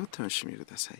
お楽しみください。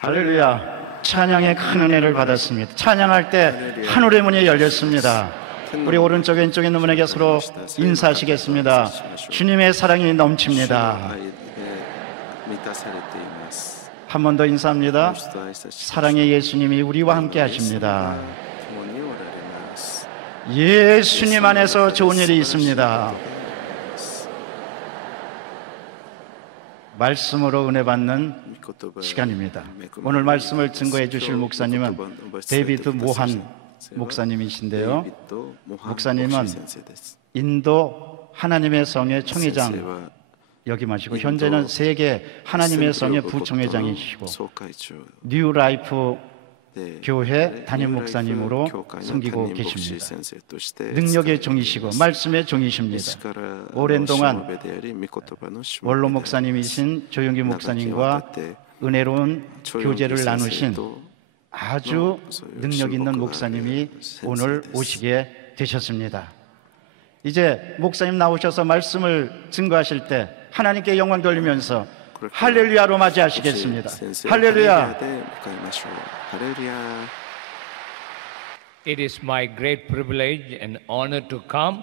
할렐루야. 찬양의 큰 은혜를 받았습니다. 찬양할 때 하늘의 문이 열렸습니다. 우리 오른쪽 왼쪽에 있는 분에게 서로 인사하시겠습니다. 주님의 사랑이 넘칩니다. 한 번 더 인사합니다. 사랑의 예수님이 우리와 함께 하십니다. 예수님 안에서 좋은 일이 있습니다. 말씀으로 은혜 받는 시간입니다. 오늘 말씀을 증거해 주실 목사님은 데이비드 모한 목사님이신데요. 목사님은 인도 하나님의 성의 총회장 역임하시고 현재는 세계 하나님의 성의 부총회장이시고 뉴 라이프 교회 담임 목사님으로 섬기고 계십니다. 능력의 종이시고 말씀의 종이십니다. 오랜 동안 원로 목사님이신 조용기 목사님과 은혜로운 교제를 나누신 아주 능력 있는 목사님이 오늘 오시게 되셨습니다. 이제 목사님 나오셔서 말씀을 증거하실 때 하나님께 영광 돌리면서 할렐루야로 맞이하시겠습니다. 할렐루야. It is my great privilege and honor to come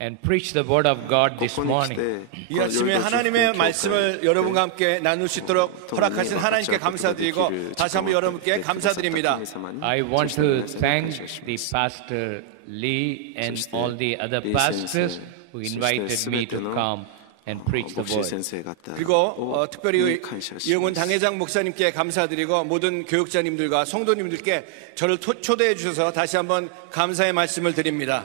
and preach the word of God this morning. 이 아침에 하나님의 말씀을 여러분과 함께 나눌 수 있도록 허락하신 하나님께 감사드리고 다시 한번 여러분께 감사드립니다. I want to thank the Pastor Lee and all the other pastors who invited me to come and preach the word. 그리고 특별히 이영훈 당회장 목사님께 감사드리고 모든 교육자님들과 성도님들께 저를 초대해 주셔서 다시 한번 감사의 말씀을 드립니다.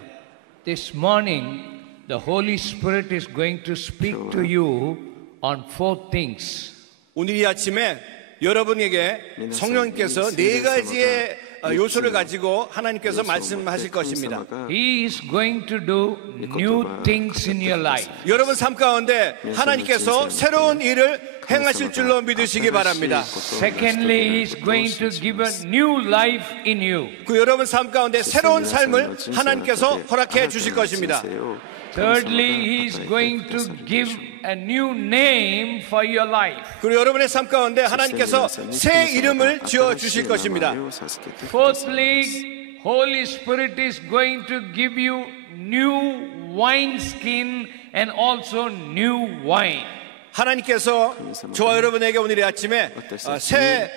This morning, the Holy Spirit is going to speak to you on 4 things. 오늘 이 아침에 여러분에게 성령님께서 4가지의 요소를 가지고 하나님께서 말씀하실 것입니다. He is going to do new things in your life. 여러분 삶 가운데 하나님께서 새로운 일을 행하실 줄로 믿으시기 바랍니다. Secondly, He is going to give a new life in you. 그 여러분 삶 가운데 새로운 삶을 하나님께서 허락해 주실 것입니다. Thirdly, He is going to give a new name for your life. 그리고 여러분의 삶 가운데 하나님께서 새 이름을 지어 주실 것입니다. Fourthly, Holy Spirit is going to give you new wineskin and also new wine. 하나님께서 저와 여러분에게 오늘 이 아침에 새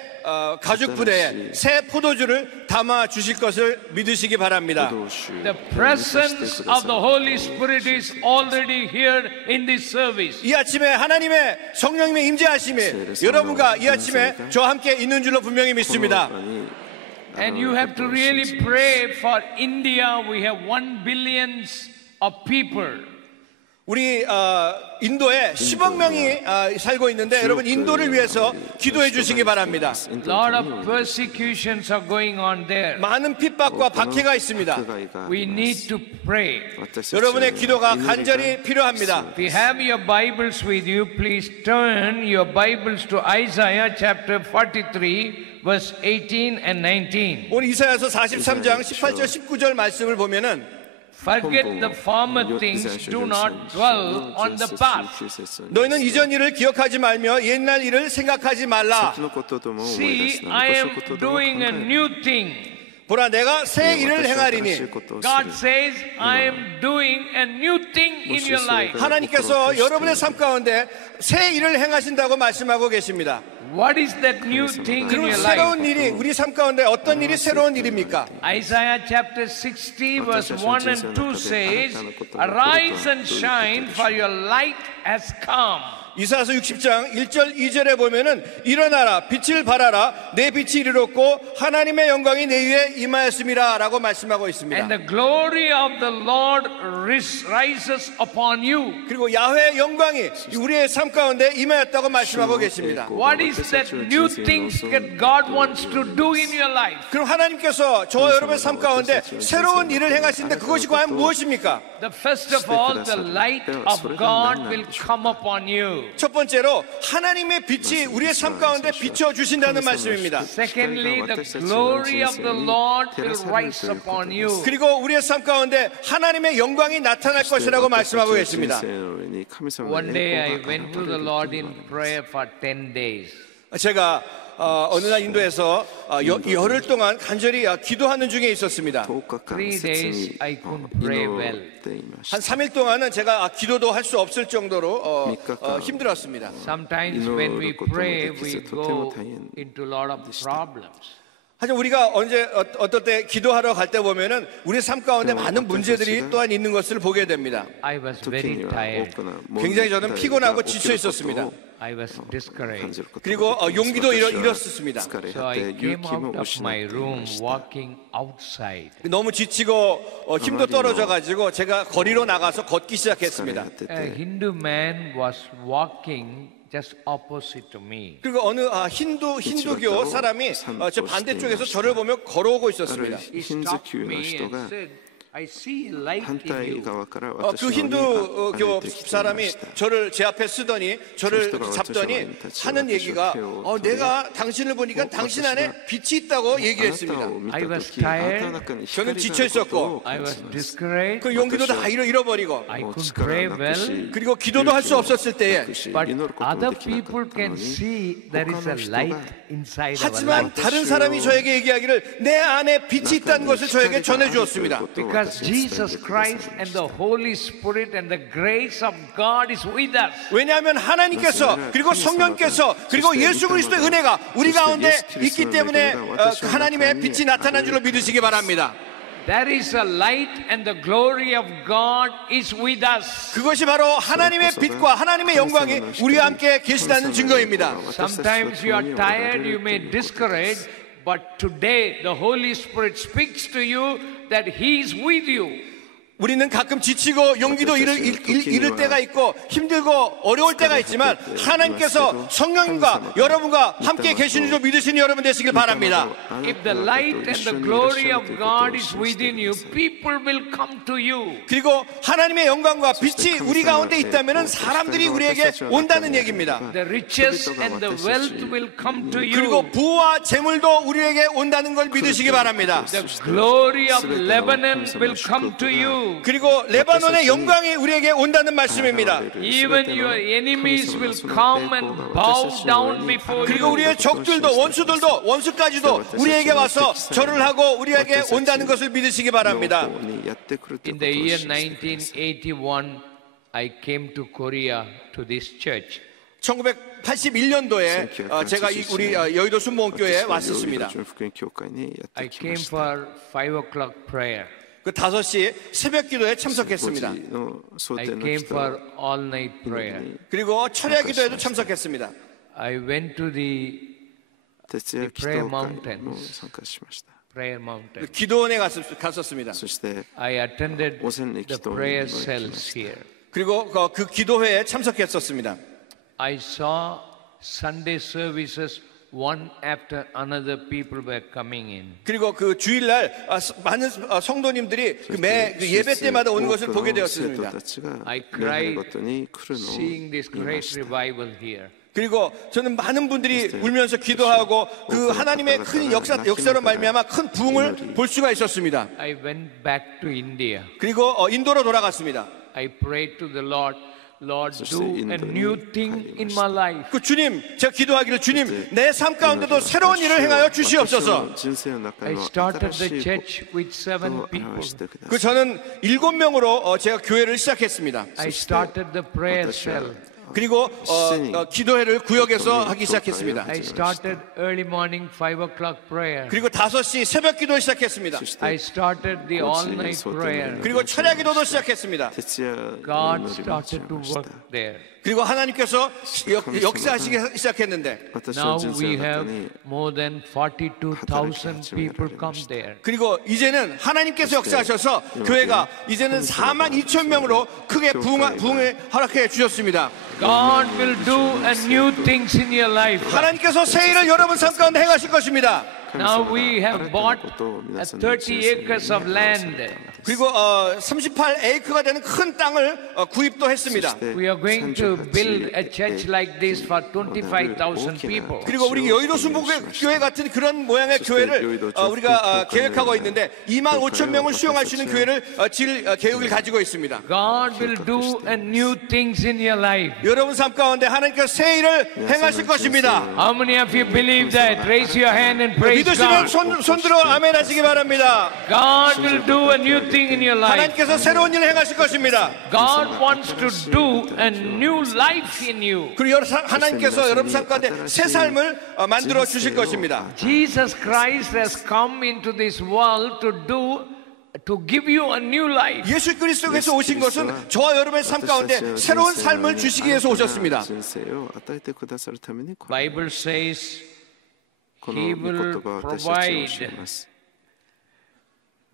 가죽 부대에 새 포도주를 담아 주실 것을 믿으시기 바랍니다. The presence of the Holy Spirit is already here in this service. 이 아침에 하나님의 성령님의 임재하심이 여러분과 이 아침에 저와 함께 있는 줄로 분명히 믿습니다. And you have to really pray for India. We have 1 billion of people. 우리 인도에 10억 명이 살고 있는데 여러분 인도를 위해서 기도해 주시기 바랍니다. Lot of persecutions are going on there. 많은 핍박과 박해가 있습니다. We need to pray. 여러분의 기도가 간절히 필요합니다. If you have your Bibles with you, please turn your Bibles to Isaiah chapter 43, verse 18 and 19. 오늘 이사야서 43장 18절 19절 말씀을 보면은 Forget the former things, do not dwell on the past. 너희는 이전 일을 기억하지 말며 옛날 일을 생각하지 말라. See, I am doing a new thing. 보라 내가 새 일을 행하리니. God says, I am doing a new thing in your life. 하나님께서 여러분의 삶 가운데 새 일을 행하신다고 말씀하고 계십니다. What is that new thing in 그럼 your 새로운 life? 일이 우리 삶 가운데 어떤 일이 새로운 일입니까? Isaiah chapter 60 verse 1 and 2 says, Arise and shine, for your light has come. 이사야서 60장 1절 2절에 보면은 일어나라 빛을 발하라 내 빛이 이르렀고 하나님의 영광이 내 위에 임하였음이라 라고 말씀하고 있습니다. And the glory of the Lord rises upon you. 그리고 야훼의 영광이 우리의 삶 가운데 임하였다고 말씀하고 계십니다. What is that new things that God wants to do in your life? 그럼 하나님께서 저와 여러분의 삶 가운데 새로운 일을 행하시는데 그것이 과연 무엇입니까? The first of all, the light of God will come upon you. 첫 번째로 하나님의 빛이 우리의 삶 가운데 비춰 주신다는 말씀입니다. Secondly, the glory of the Lord will rise upon you. 그리고 우리의 삶 가운데 하나님의 영광이 나타날 것이라고 말씀하고 계십니다. One day I went to the Lord in prayer for 10 days. 제가 어느 날 인도에서 열흘 동안 간절히 기도하는 중에 있었습니다. 3 days I couldn't pray well. 한 3일 동안은 제가 기도도 할 수 없을 정도로 힘들었습니다. Sometimes when we pray, we go into a lot of problems. 하지만 우리가 언제 어떨 때 기도하러 갈 때 보면은 우리 삶 가운데 많은 문제들이 또한 있는 것을 보게 됩니다. I was very tired. 굉장히 저는 피곤하고 지쳐 있었습니다. I was discouraged. 그리고 용기도 잃었습니다. So I came out of my room walking outside. 너무 지치고 힘도 떨어져 가지고 제가 거리로 나가서 걷기 시작했습니다. A Hindu man was walking just opposite to me. 그리고 어느 힌두교 사람이 저 반대쪽에서 저를 보며 걸어오고 있었습니다. He stopped me and said, I see light in you. 그 힌두교 사람이 저를 제 앞에 쓰더니 저를 잡더니 하는 얘기가 내가 당신을 보니까 당신 안에 빛이 있다고 얘기를 했습니다. I was tired. 저는 지쳐 있었고 I was discouraged. 그 용기도 다 잃어버리고 I couldn't pray well. 그리고 기도도 할 수 없었을 때에 But other people can see there is a light inside our 하지만 life. 다른 사람이 저에게 얘기하기를 내 안에 빛이 있다는 것을 저에게 전해주었습니다. Because Because Jesus Christ and the Holy Spirit and the grace of God is with us. 왜냐하면 하나님께서 그리고 성령께서 그리고 예수 그리스도의 은혜가 우리 가운데 있기 때문에 하나님의 빛이 나타난 줄로 믿으시기 바랍니다. There is a light and the glory of God is with us. 그것이 바로 하나님의 빛과 하나님의 영광이 우리와 함께 계시다는 증거입니다. Sometimes you are tired, you may discourage, but today the Holy Spirit speaks to you that He is with you. 우리는 가끔 지치고 용기도 잃을 때가 있고 힘들고 어려울 때가 있지만 하나님께서 성령님과 여러분과 함께 계시는 줄 믿으시는 여러분 되시길 바랍니다. If the light and the glory of God is within you, people will come to you. 그리고 하나님의 영광과 빛이 우리 가운데 있다면 사람들이 우리에게 온다는 얘기입니다. The riches and the wealth will come to you. 그리고 부와 재물도 우리에게 온다는 걸 믿으시기 바랍니다. The glory of Lebanon will come to you. 그리고 레바논의 영광이 우리에게 온다는 말씀입니다. Even your enemies will come and bow down before 그리고 you. 우리의 적들도 원수들도 원수까지도 우리에게 와서 절을 하고 우리에게 온다는 것을 믿으시기 바랍니다. In the year 1981, I came to Korea to this church. 1981년도에 제가 우리 여의도 순복음교회에 왔었습니다. I came for 5 o'clock prayer. 그 5시 새벽 기도에 참석했습니다. I came for all night prayer. 그리고 철야 기도에도 참석했습니다. I went to the prayer mountains. Prayer mountain. 기도원에 갔었습니다. I attended the prayer cells here. 그리고 그 기도회에 참석했었습니다. I saw Sunday services one after another. People were coming in. 그리고 그 주일날 많은 성도님들이 매 예배 때마다 오는 것을 보게 되었습니다. I cried seeing this great revival here. 그리고 저는 많은 분들이 울면서 기도하고 그 하나님의 큰 역사로 말미암아 큰 부흥을 볼 수가 있었습니다. I went back to India. 그리고 인도로 돌아갔습니다. I prayed to the Lord. Lord, do a new thing in my life. 그 주님, 제가 기도하기를 주님, 내 삶 가운데도 새로운 일을 행하여 주시옵소서. I started the church with 7 people. 그 저는 7명으로 제가 교회를 시작했습니다. I started the prayer cell. 그리고 기도회를 구역에서 하기 시작했습니다. I started early morning 5 o'clock prayer. 그리고 5시 새벽 기도를 시작했습니다. I started the all night prayer. 그리고 철야 기도도 시작했습니다. God started to work there. 그리고 하나님께서 역사하시기 시작했는데 Now we have more than 42,000 people come there. 그리고 이제는 하나님께서 역사하셔서 교회가 이제는 42,000명으로 크게 부흥을 허락해 주셨습니다. God will do a new things in your life. 하나님께서 새 일을 여러분 삶 가운데 행하실 것입니다. Now we have bought 30 acres of land. 그리고 38에이크가 되는 큰 땅을 구입도 했습니다. We are going to build a church like this for 25,000 people. 그리고 우리 여의도 순복음교회 같은 그런 모양의 교회를 우리가 계획하고 있는데 25,000명을 수용할 수 있는 교회를 질 계획을 가지고 있습니다. God will do a new things in your life. 여러분 삶 가운데 하나님께서 새 일을 행하실 것입니다. How many of you believe that? Raise your hand and praise 믿으시면 God. 손들어 아멘 하시기 바랍니다. God will do a new thing in your life. 하나님께서 새로운 일을 행하실 것입니다. God wants to do a new life in you. 그리고 하나님께서 여러분 삶 가운데 새 삶을 만들어 주실 것입니다. Jesus Christ has come into this world to give you a new life. 예수 그리스도께서 오신 것은 저와 여러분의 삶 가운데 새로운 삶을 주시기 위해서 오셨습니다. Bible says He will provide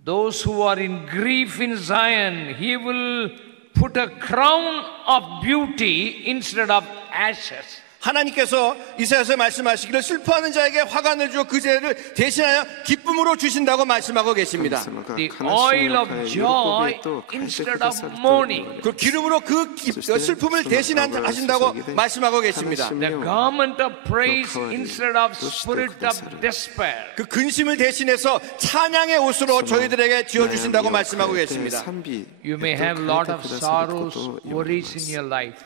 those who are in grief in Zion. He will put a crown of beauty instead of ashes. 하나님께서 이사야서에 말씀하시기를 슬퍼하는 자에게 화관을 주어 그 죄를 대신하여 기쁨으로 주신다고 말씀하고 계십니다. The oil of joy instead of mourning. 그 기름으로 그 슬픔을 대신하신다고 말씀하고 계십니다. The garment of praise instead of spirit of despair. 그 근심을 대신해서 찬양의 옷으로 저희들에게 지어 주신다고 말씀하고 계십니다. You may have a lot of sorrows, worries in your life.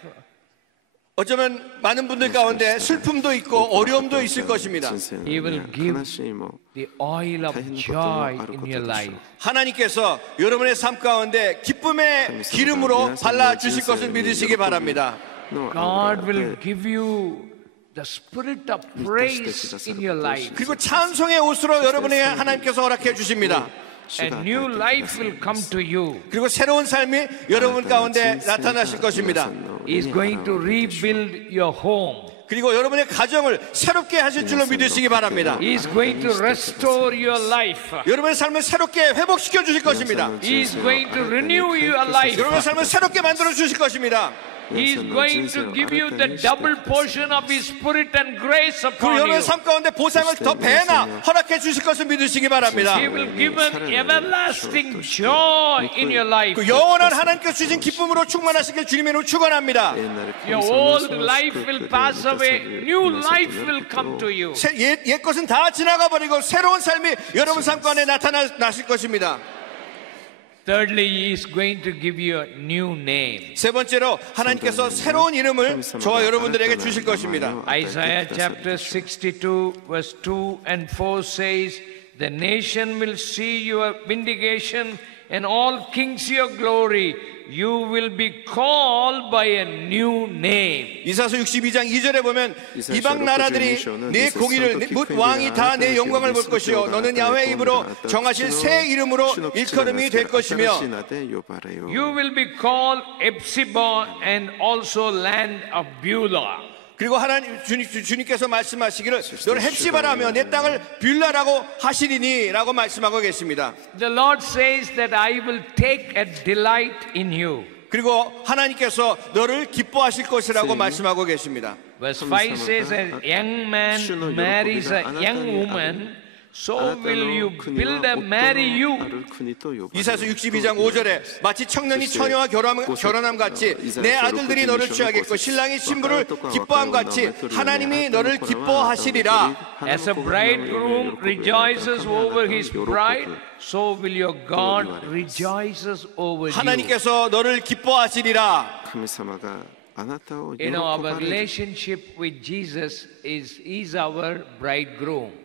어쩌면 많은 분들 가운데 슬픔도 있고 어려움도 있을 것입니다. He will give the oil of joy in your life. 하나님께서 여러분의 삶 가운데 기쁨의 기름으로 발라주실 것을 믿으시기 바랍니다. God will give you the spirit of praise in your life. 그리고 찬송의 옷으로 여러분에게 하나님께서 허락해 주십니다. A new life will come to you. 그리고 새로운 삶이 여러분 가운데 나타나실 것입니다. He is going to rebuild your home. 그리고 여러분의 가정을 새롭게 하실 줄로 믿으시기 바랍니다. He is going to restore your life. 여러분의 삶을 새롭게 회복시켜 주실 것입니다. He is going to renew your life. 여러분의 삶을 새롭게 만들어 주실 것입니다. He is going to give you the double portion of His Spirit and grace 그리고 upon you. 여러분의 삶 가운데 보상을 더 배나 허락해 주실 것을 믿으시기 바랍니다. He will give an everlasting joy in your life. 그 영원한 하나님께서 주신 기쁨으로 충만하시길 주님의 이름으로 축원합니다. Your old life will pass away. New life will come to you. 옛 것은 다 지나가 버리고 새로운 삶이 여러분 삶 가운데 나타나실 것입니다. Thirdly, He is going to give you a new name. 세 번째로 하나님께서 새로운 이름을 저와 여러분들에게 주실 것입니다. Isaiah chapter 62 verse 2 and 4 says, The nation will see your vindication and all kings your glory. You will be called by a new name. 이사서 62장 2절에 보면 이방 나라들이 내 공의를 묻 왕이 다 내 영광을 볼 것이요 너는 야훼의 입으로 정하실 새 이름으로 일컬음이 될 것이며 You will be called Epsiba and also land of Beulah. 그리고 하나님 주님께서 말씀하시기를 너를 헵시바라며 내 땅을 뷰라라고 하시리니라고 말씀하고 계십니다. The Lord says that I will take a delight in you. 그리고 하나님께서 너를 기뻐하실 것이라고 말씀하고 계십니다. Verse 5 says, A young man marries a young woman, so will you build a marry you. 이사야서 62장 5절에 마치 청년이 처녀와 결혼함 같이 내 아들들이 너를 취하겠고 신랑이 신부를 기뻐함 같이 하나님이 너를 기뻐하시리라. As a bridegroom rejoices over his bride, so will your God rejoices over you. 하나님께서 너를 기뻐하시리라. You know, our relationship with Jesus is our bridegroom.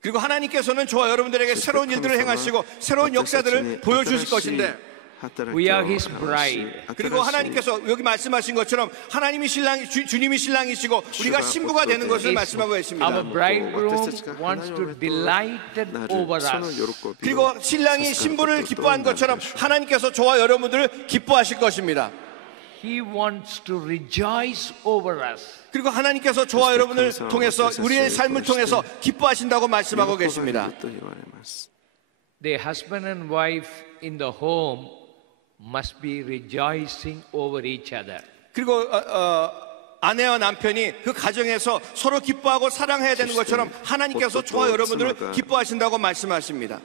그리고 하나님께서는 저와 여러분들에게 새로운 일들을 행하시고 새로운 역사들을 보여주실 것인데 We are His bride. 그리고 하나님께서 여기 말씀하신 것처럼 하나님이 주님이 신랑이시고 우리가 신부가 되는 것을 말씀하고 계십니다. Our bridegroom wants to delight over us. 그리고 신랑이 신부를 기뻐한 것처럼 하나님께서 저와 여러분들을 기뻐하실 것입니다. He wants to rejoice over us. 그리고 하나님께서 저와 여러분을 통해서 우리의 삶을 통해서 기뻐하신다고 말씀하고 계십니다. The husband and wife in the home must be rejoicing over each other. 그리고 아내와 남편이 그 가정에서 서로 기뻐하고 사랑해야 되는 것처럼 하나님께서 저와 여러분들을 기뻐하신다고 말씀하십니다.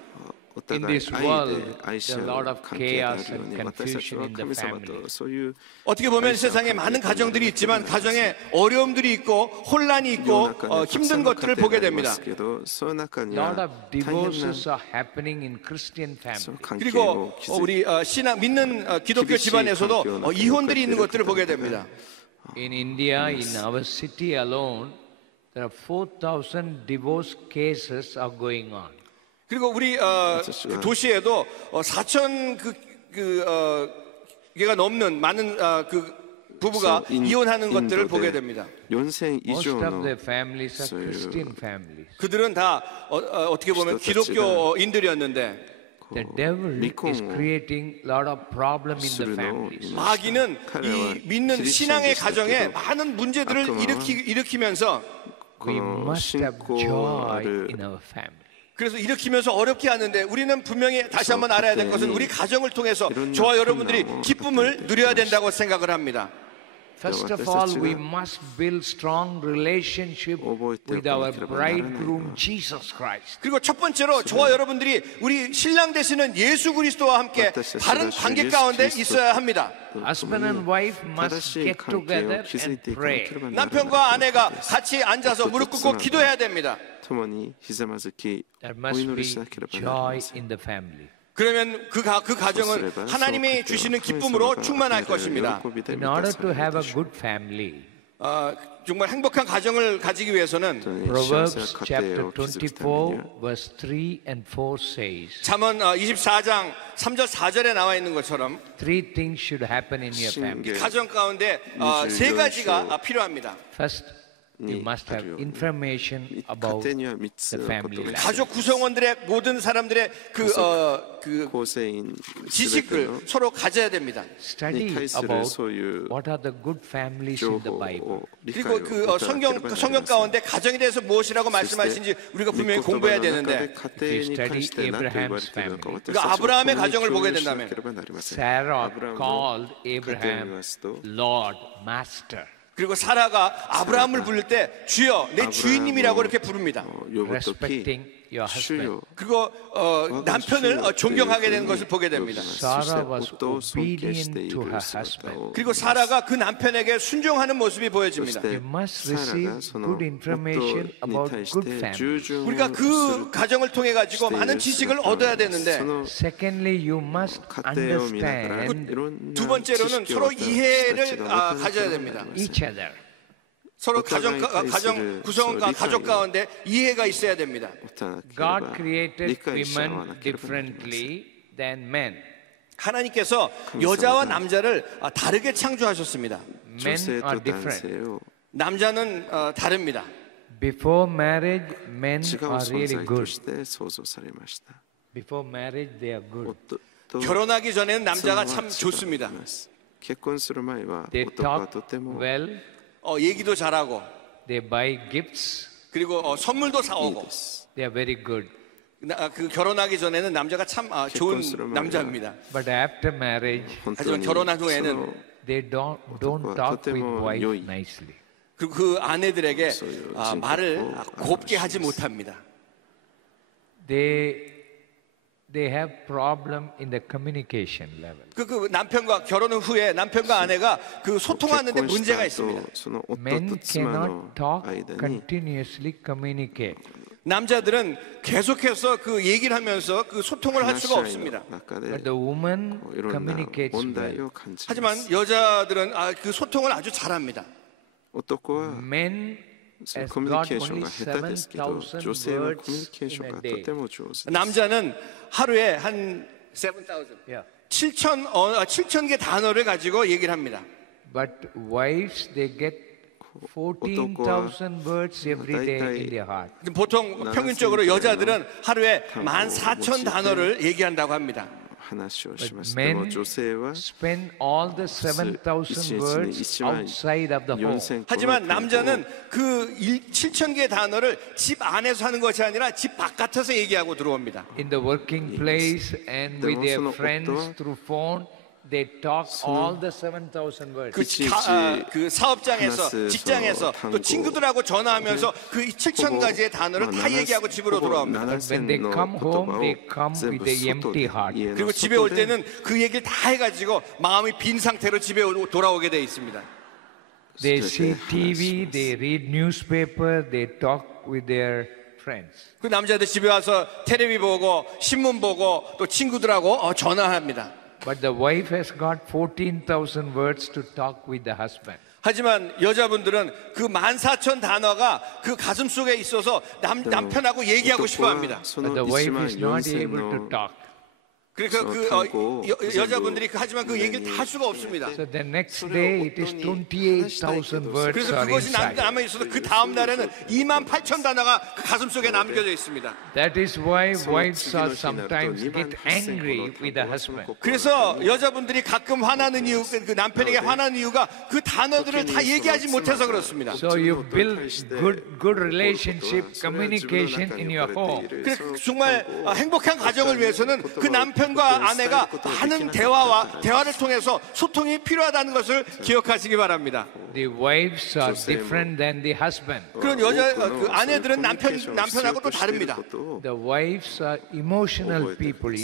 In this world, there's a lot of chaos and confusion in the family. 어떻게 보면 세상에 많은 가정들이 있지만 가정에 어려움들이 있고 혼란이 있고 힘든 것들을 보게 됩니다. A lot of divorces are happening in Christian families. 그리고 우리 믿는 기독교 집안에서도 이혼들이 있는 것들을 보게 됩니다. In India, in our city alone, there are 4,000 divorce cases are going on. 그리고 우리 도시에도 4천 개가 넘는 많은 부부가 이혼하는 것들을 보게 됩니다. Most of their families are Christian families. 그들은 다 어떻게 보면 기독교인들이었는데 The devil is creating a lot of problems in the families. 마귀는 이 믿는 신앙의 가정에 많은 문제들을 일으키면서 We must have joy in our family. 그래서 일으키면서 어렵게 하는데 우리는 분명히 다시 한번 알아야 될 것은 우리 가정을 통해서 저와 여러분들이 기쁨을 누려야 된다고 생각을 합니다. First of all, we must build strong relationship with our bridegroom Jesus Christ. 그리고 첫 번째로 저와 여러분들이 우리 신랑 되시는 예수 그리스도와 함께 바른 관계 가운데 있어야 합니다. Husband and wife must get together and pray. 남편과 아내가 같이 앉아서 무릎 꿇고 기도해야 됩니다. There must be joy in the family. 그러면 그 가정은 하나님이 주시는 기쁨으로 충만할 것입니다. In order to have a good family, 정말 행복한 가정을 가지기 위해서는 Proverbs chapter 24 verse 3 and 4 says 잠언 24장 3절 4절에 나와 있는 것처럼 three things should happen in your family. 가정 가운데 세 가지가 필요합니다. First, you must have information about the family life. 가족 구성원들의 모든 사람들의 그 지식을 서로 가져야 됩니다. Study about what are the good families in the Bible. 그리고 그 성경 가운데 가정에 대해서 무엇이라고 말씀하신지 우리가 분명히 공부해야 되는데, If you study Abraham's family, 그러니까 아브라함의 가정을 보게 된다면 Sarah called Abraham Lord, Master, 그리고 사라가 아브라함을 부를 때 주여 내 주인님이라고 이렇게 부릅니다. respecting your husband. 그리고 남편을 존경하게 되는 것을 보게 됩니다. Sarah was obedient to her husband. 그리고 사라가 그 남편에게 순종하는 모습이 보여집니다. You must receive good information about good families. 우리가 그 가정을 통해 가지고 많은 지식을 얻어야 되는데, Secondly, you must understand 두 번째로는 서로 이해를 가져야 됩니다. each other. 서로 가정 구성원과 가족 가운데 이해가 있어야 됩니다. God created women differently than men. 하나님께서 여자와 남자를 다르게 창조하셨습니다. Men are different. 남자는 다릅니다. Before marriage, men are really good. Before marriage, they are good. 결혼하기 전에는 남자가 참 좋습니다. They talk well. 얘기도 잘하고, They buy gifts. 그리고 선물도 사오고. They are very good. 그 결혼하기 전에는 남자가 참 좋은 남자입니다. But after marriage, 하지만 결혼한 후에는 they don't talk with wife nicely. 그리고 그 아내들에게 말을 곱게 하지 못합니다. They have problem in the communication level. 그 남편과 결혼 후에 남편과 아내가 그 소통하는데 문제가 있습니다. Men cannot talk continuously communicate. 남자들은 계속해서 그 얘기를 하면서 그 소통을 할 수가 없습니다. But the woman communicates well. 하지만 여자들은 그 소통을 아주 잘합니다. Men has got only 7,000 words in a day. 남자는 하루에 한 7,000, 7,000개 단어를 가지고 얘기를 합니다. But wives, they get 14,000 words every day in their heart. 보통 평균적으로 여자들은 하루에 14,000 단어를 얘기한다고 합니다. But men spend all the 7,000 words outside of the home. 하지만 남자는 그 7,000개의 단어를 집 안에서 하는 것이 아니라 집 바깥에서 얘기하고 들어옵니다. In the working place and with their friends through phone, they talk all the 7,000 words. 그 사업장에서, 직장에서, 또 친구들하고 전화하면서 그 7,000가지의 단어를 다 얘기하고 집으로 돌아옵니다. When they come home, they come with an empty heart. 그리고 집에 올 때는 그 얘기를 다 해가지고 마음이 빈 상태로 집에 돌아오게 돼 있습니다. They see TV, they read newspaper, they talk with their friends. 그 남자들 집에 와서 텔레비 보고 신문 보고 또 친구들하고 전화합니다. But the wife has got 14,000 words to talk with the husband. 하지만 여자분들은 그 14,000 단어가 그 가슴 속에 있어서 남편하고 얘기하고 싶어 합니다. But the wife is not able to talk. 그러니까 여자분들이 하지만 그 얘기를 다 할 수가 없습니다. So the next day it is 28,000 words 그래서 are 그것이 inside. 남아 있어서 그 다음 날에는 28,000 단어가 그 가슴 속에 남겨져 있습니다. That is why wives are sometimes get angry with the husband. 그래서 여자분들이 가끔 화나는 이유, 그 남편에게 화나는 이유가 그 단어들을 다 얘기하지 못해서 그렇습니다. So you build good relationship, communication in your home. 그래서 정말 행복한 가정을 위해서는 그 남편과 아내가 많은 대화를 통해서 소통이 필요하다는 것을 기억하시기 바랍니다. The wives are different than the husband. 그런 그 아내들은 남편하고 또 다릅니다. The wives are emotional people.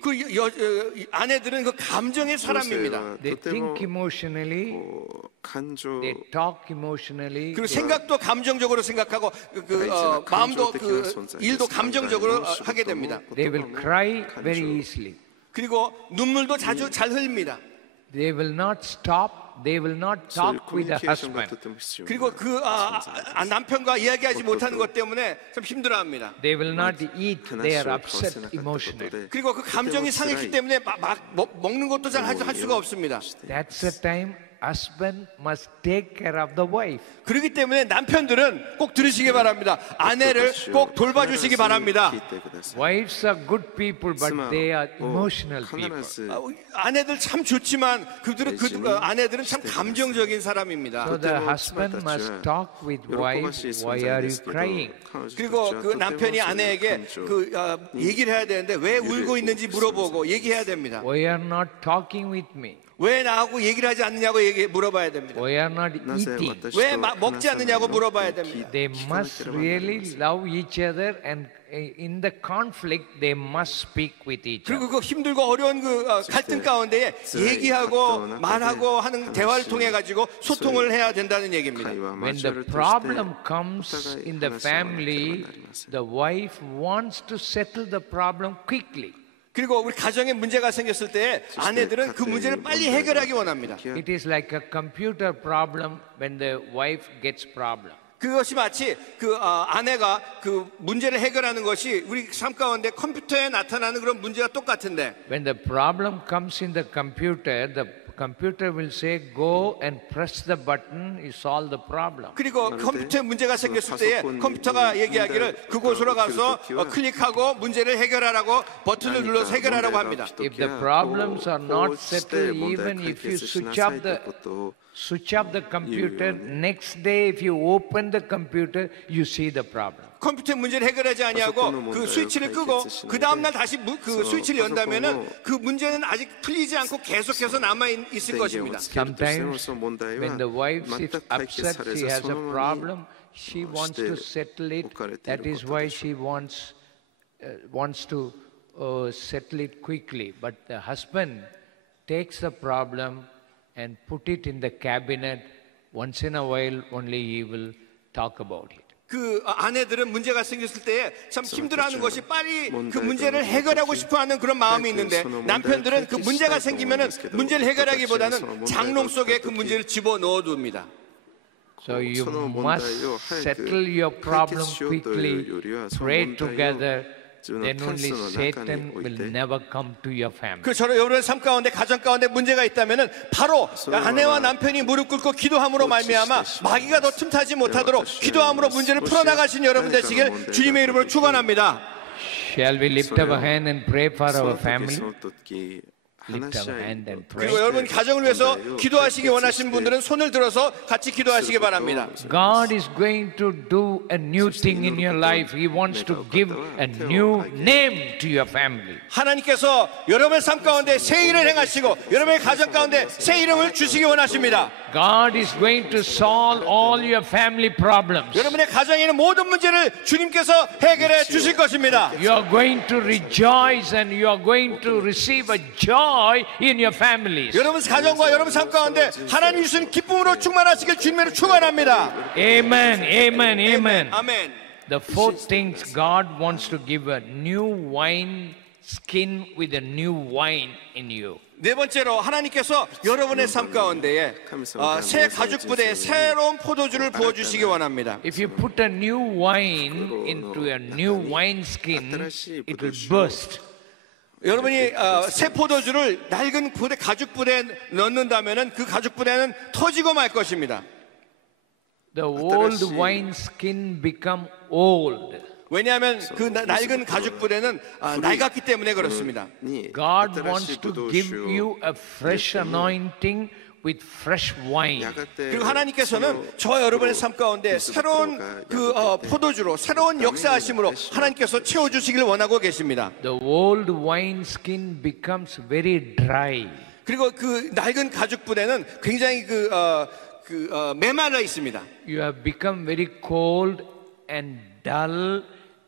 그 아내들은 그 감정의 사람입니다. They think emotionally. They talk emotionally. 그리고 생각도 감정적으로 생각하고 마음도 일도 감정적으로 하게 됩니다. They will cry very easily. 그리고 눈물도 자주 잘 흘립니다. They will not stop. They will not そういう talk コミ with ュニ the ケーションが husband. とても必要 그리고 그 남편과 이야기하지 못하는 것 때문에 참 힘들어합니다. They will not eat. They are 話を交わ upset せなかったこと emotionally. で 그리고 그 감정이 상했기 때문에 먹는 것도 잘 할 수가 없습니다. That's the time husband must take care of the wife. 그렇기 때문에 남편들은 꼭 들으시기 바랍니다. 아내를 꼭 돌봐주시기 바랍니다. Wives are good people, but they are emotional people. 아내들 참 좋지만 아내들은 참 감정적인 사람입니다. So the husband must talk with wife. Why are you crying? 그리고 그 남편이 아내에게 얘기를 해야 되는데 왜 울고 있는지 물어보고 얘기해야 됩니다. Why are not talking with me? 왜 나하고 얘기를 하지 않느냐고 물어봐야 됩니다. Why are not eating? 왜 먹지 않느냐고 물어봐야 됩니다. They must really love each other, and in the conflict they must speak with each other. 그리고 그 힘들고 어려운 그 갈등 가운데에 얘기하고 말하고 하는 대화를 통해 가지고 소통을 해야 된다는 얘기입니다. When the problem comes in the family, the wife wants to settle the problem quickly. 그리고 우리 가정에 문제가 생겼을 때 아내들은 그 문제를 빨리 해결하기 원합니다. It is like a computer problem when the wife gets problem. 그것이 마치 그 아내가 그 문제를 해결하는 것이 우리 삶 가운데 컴퓨터에 나타나는 그런 문제가 똑같은데 When the problem comes in the computer will say go and press the button, you solve the problem. 그리고 컴퓨터에 문제가 생겼을 때에 컴퓨터가 얘기하기를 그곳으로 가서 클릭하고 문제를 해결하라고 버튼을 눌러서 해결하라고 합니다. If the problems are not settled, even if you switch up the computer, next day if you open the computer, you see the problem. 컴퓨터 문제를 해결하지 아니하고 그 스위치를 끄고 그 다음 날 다시 그 스위치를 연다면은 그 문제는 아직 풀리지 않고 계속해서 남아 있을 것입니다. Sometimes when the wife is upset, she has a problem, she wants to settle it. That is why she wants to settle it quickly. But the husband takes the problem and put it in the cabinet. Once in a while, only he will talk about it. 그 아내들은 문제가 생겼을 때 참 힘들어하는 것이 빨리 그 문제를 해결하고 싶어하는 그런 마음이 있는데 남편들은 그 문제가 생기면은 문제를 해결하기보다는 장롱 속에 그 문제를 집어 넣어둡니다. So you must settle your problem quickly, pray together. Then only Satan will never come to your family. 그 저는 여러분의 삶 가운데 가정 가운데 문제가 있다면은 바로 아내와 남편이 무릎 꿇고 기도함으로 말미암아 마귀가 더 틈타지 못하도록 기도함으로 문제를 풀어나가신 여러분 되시길 주님의 이름으로 축원합니다. Shall we lift our hand and pray for our family? Lift our hand and pray. 그리고 여러분 가정을 위해서 기도하시기 원하시는 분들은 손을 들어서 같이 기도하시기 바랍니다. God is going to do a new thing in your life. He wants to give a new name to your family. 하나님께서 여러분의 삶 가운데 새 일을 행하시고 여러분의 가정 가운데 새 이름을 주시기 원하십니다. God is going to solve all your family problems. 여러분의 가정에 있는 모든 문제를 주님께서 해결해 주실 것입니다. You are going to rejoice and you are going to receive a joy in your families. 여러분 가정과 여러분 삶 가운데 하나님 주신 기쁨으로 충만하시길 주님으로 축원합니다. Amen, amen, amen. 아멘. The fourth thing, God wants to give a new wine skin with a new wine in you. 네 번째로 하나님께서 여러분의 삶 가운데에 새 가죽 부대에 새로운 포도주를 부어주시기 원합니다. If you put a new wine into a new wine skin, it will burst. 여러분이 새 포도주를 낡은 부대 가죽 부대에 넣는다면은 그 가죽 부대는 터지고 말 것입니다. The old wine skin become old. 왜냐하면 그 낡은 가죽 부대는 낡았기 때문에 그렇습니다. God wants to give you a fresh anointing with fresh wine. 그리고 하나님께서는 저 여러분의 삶 가운데 새로운 그 포도주로 새로운 역사하심으로 하나님께서 채워주시길 원하고 계십니다. The old wine skin becomes very dry. 그리고 그 낡은 가죽 부대는 굉장히 메말라 있습니다. You have become very cold and dull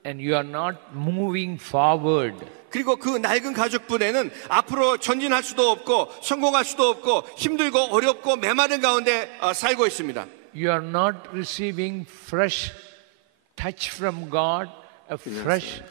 and you are not moving forward. 그리고 그 낡은 가죽 부대는 앞으로 전진할 수도 없고 성공할 수도 없고 힘들고 어렵고 메마른 가운데 살고 있습니다. You are not receiving fresh touch from God, a fresh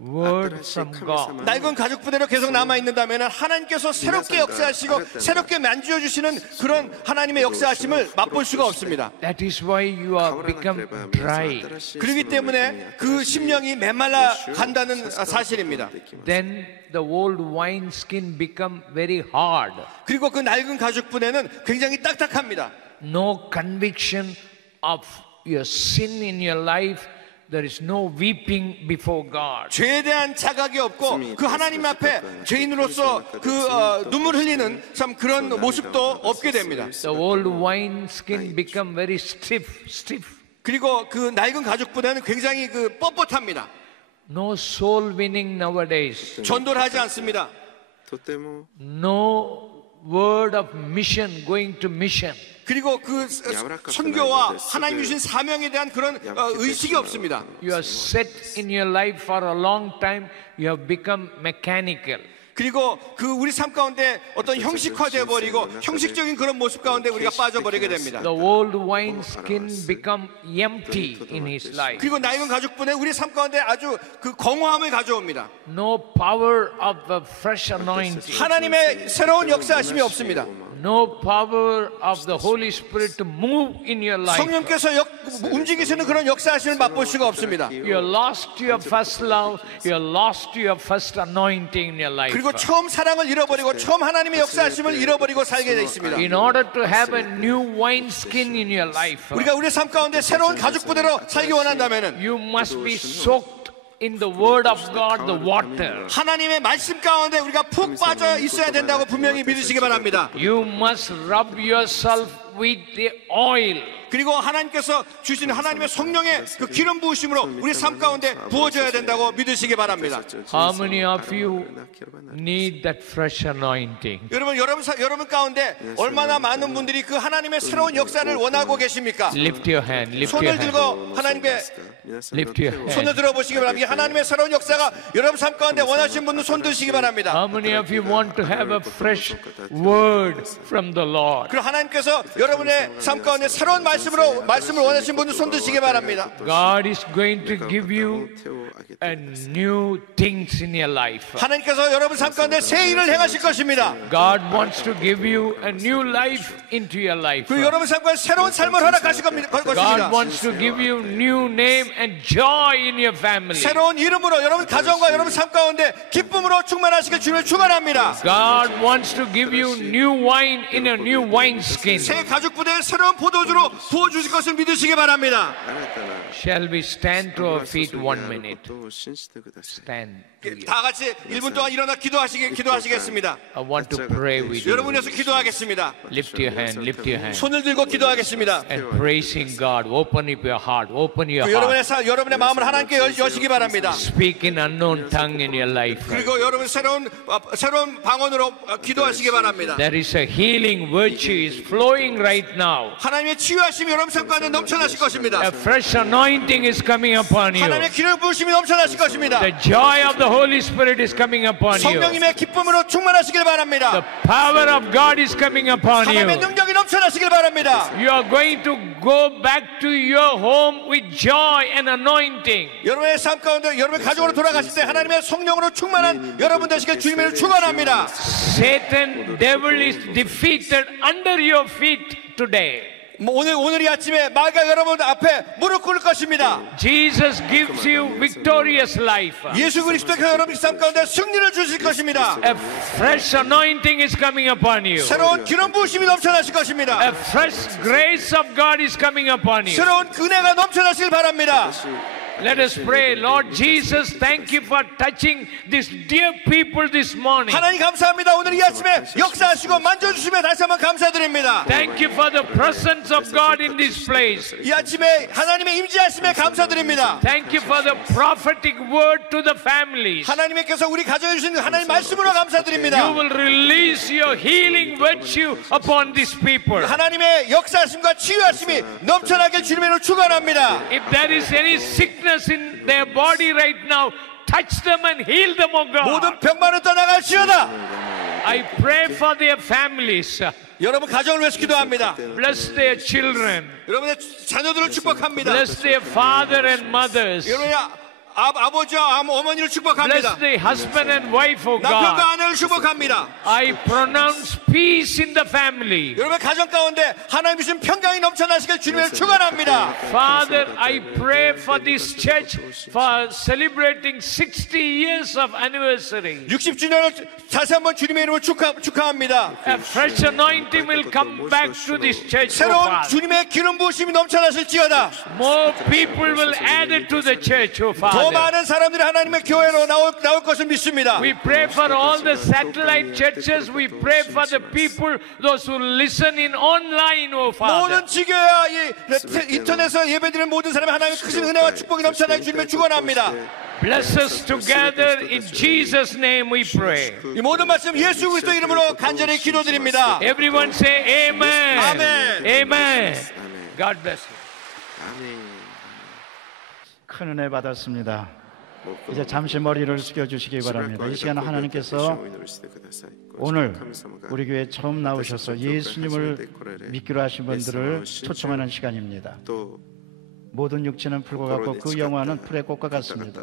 word from God. 낡은 가죽 부대로 계속 남아 있는다면 하나님께서 새롭게 역사하시고 새롭게 만져 주시는 그런 하나님의 역사하심을 맛볼 수가 없습니다. That is why you are become dry. 그렇기 때문에 그 심령이 메말라 간다는 사실입니다. Then the old wine skin become very hard. 그리고 그 낡은 가죽 부대는 굉장히 딱딱합니다. No conviction of your sin in your life. There is no weeping before God. 죄에 대한 자각이 없고 그 하나님 앞에 죄인으로서 그 눈물 흘리는 참 그런 모습도 없게 됩니다. The old wine skin become very stiff. 그리고 그 낡은 가죽 부대는 굉장히 그 뻣뻣합니다. No soul winning nowadays. 전도를 하지 않습니다. No word of mission going to mission. 그리고 그 선교와 하나님 주신 사명에 대한 그런 의식이 없습니다. You are set in your life for a long time. You have become mechanical. 그리고 그 우리 삶 가운데 어떤 형식화되어 버리고 형식적인 그런 모습 가운데 우리가 빠져버리게 됩니다. The old wine skin become empty in his life. 그리고 낡은 가죽분에 우리 삶 가운데 아주 그 공허함을 가져옵니다. No power of a fresh anointing. 하나님의 새로운 역사하심이 없습니다. No power of the Holy Spirit to move in your life. 성령께서 움직이시는 그런 역사하심을 맛볼 수가 없습니다. You lost your first love. You lost your first anointing in your life. 그리고 처음 사랑을 잃어버리고 처음 하나님의 역사하심을 잃어버리고 살게 돼 있습니다. In order to have a new wine skin in your life, 우리가 우리 삶 가운데 새로운 가죽 부대로 살기 원한다면은 you must be soaked in the word of God, the water. 하나님의 말씀 가운데 우리가 푹 빠져 있어야 된다고 분명히 믿으시기 바랍니다. You must rub yourself with the oil. 그리고 하나님께서 주시는 하나님의 성령의 그 기름 부으심으로 우리 삶 가운데 부어져야 된다고 믿으시기 바랍니다. How many of you need that fresh anointing? 여러분 가운데 얼마나 많은 분들이 그 하나님의 새로운 역사를 원하고 계십니까? Lift your hand. Lift your 손을 hand. 들고 하나님께 Lift your hand. 손을 들어보시기 바랍니다. 하나님의 새로운 역사가 여러분 삶 가운데 원하시는 분은 손 드시기 바랍니다. How many of you want to have a fresh word from the Lord? 그리고 하나님께서 여러분의 삶 가운데 새로운 말씀을 원하시는 분은 손 드시기 바랍니다. God is going to give you a new things in your life. 하나님께서 여러분 삶 가운데 새 일을 행하실 것입니다. God wants to give you a new life into your life. 그리고 여러분 삶 가운데 새로운 삶을 허락하실 것입니다. God wants to give you new name and joy in your family. 새로운 이름으로 여러분 가정과 여러분 삶 가운데 기쁨으로 충만하시길 주님을 축원합니다. God wants to give you new wine in a new wineskin. 새 가죽 부대에 새로운 포도주로 부어 주실 것을 믿으시기 바랍니다. Shall we stand to our feet 1 minute? Stand. 다 같이 1분 동안 일어나 기도하시겠습니다. I want to pray with you. 여러분 위해서 기도하겠습니다. Lift your hand, lift your hand. 손을 들고 기도하겠습니다. And praising God. Open up your heart. Open your heart. 여러분의 마음을 하나님께 여시기 바랍니다. Speak in unknown tongue in your life. 그리고 여러분 새로운 방언으로 기도하시기 바랍니다. There is a healing virtue is flowing right now. 하나님의 치유하심이 여러분 삶 가운데 넘쳐나실 것입니다. A fresh anointing is coming upon you. 하나님의 기름 부으심이 넘쳐나실 것입니다. The joy of the Holy Spirit is coming upon you. 성령님의 기쁨으로 충만하시길 바랍니다. The power of God is coming upon you. 하나님의 능력이 넘쳐나시길 바랍니다. You are going to go back to your home with joy and anointing. 여러분의 삶 가운데 여러분의 가족으로 돌아가실 때 하나님의 성령으로 충만한 여러분 되시길 주님을 축원합니다. Satan, devil is defeated under your feet today. 오늘 이 아침에 마귀가 여러분 앞에 무릎 꿇을 것입니다. Jesus gives you victorious life. 예수 그리스도께서 여러분 삶 가운데 승리를 주실 것입니다. A fresh anointing is coming upon you. 새로운 기름 부으심이 넘쳐나실 것입니다. A fresh grace of God is coming upon you. 새로운 은혜가 넘쳐나시길 바랍니다. Let us pray. Lord Jesus, thank you for touching these dear people this morning. 하나님 감사합니다. 오늘 이 아침에 역사하시고 만져주시며 다시 한번 감사드립니다. Thank you for the presence of God in this place. 이 아침에 하나님의 임재하심에 감사드립니다. Thank you for the prophetic word to the families. 하나님께서 우리 가정에 주신 하나님 말씀으로 감사드립니다. You will release your healing virtue upon these people. 하나님의 역사하심과 치유하심이 넘쳐나길 주님으로 축원합니다. If there is any sickness in their body right now, touch them and heal them, O God. 모든 병만은 떠나갈지어다. I pray for their families. 여러분 가정을 위해서 기도합니다. Bless their children. 여러분의 자녀들을 축복합니다. Bless their father and mothers. 여러분의 아버지와 어머니를 Bless 축복합니다. the husband and wife, O God. 남편과 아내를 축복합니다. I pronounce peace in the family. 여러분 가정 가운데 하나님 주신 평강이 넘쳐나시길 주님을 축원합니다. Father, I pray for this church for celebrating 60 years of anniversary. 60주년을 다시 한번 주님의 이름으로 축하합니다. A fresh anointing will come back to this church, O 새로운 Father. 주님의 기름 부으심이 넘쳐나실지어다. More people will add it to the church, O 더 Father. 많은 사람들이 하나님의 교회로 나올 것을 믿습니다. We pray for all the satellite churches. We pray for the people, those who listen in online, O Father. 모든 지교와 인터넷에서 예배드리는 모든 사람의 하나님의 크신 은혜와 축복이 넘쳐나게 주님을 축원합니다. Bless us together. In Jesus' name we pray. 이 모든 말씀 예수 그리스도 이름으로 간절히 기도드립니다. Everyone say amen. 아멘. Amen. God bless you. 큰 은혜 받았습니다. 이제 잠시 머리를 숙여주시기 바랍니다. 이 시간 하나님께서 오늘 우리 교회에 처음 나오셔서 예수님을 믿기로 하신 분들을 초청하는 시간입니다. 모든 육체는 풀과 같고 그 영혼은 풀의 꽃과 같습니다.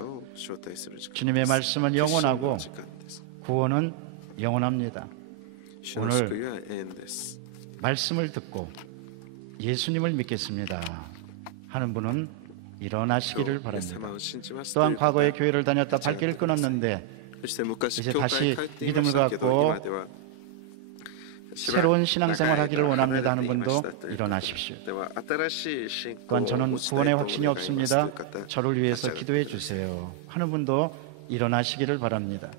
주님의 말씀은 영원하고 구원은 영원합니다. 오늘 말씀을 듣고 예수님을 믿겠습니다 하는 분은 일어나시기를 바랍니다. 또한 과거에 교회를 다녔다 발길을 끊었는데 이제 다시 믿음을 갖고 새로운 신앙생활 하기를 원합니다 하는 분도 일어나십시오. 또한 저는 구원의 확신이 없습니다. 저를 위해서 기도해 주세요 하는 분도 일어나시기를 바랍니다.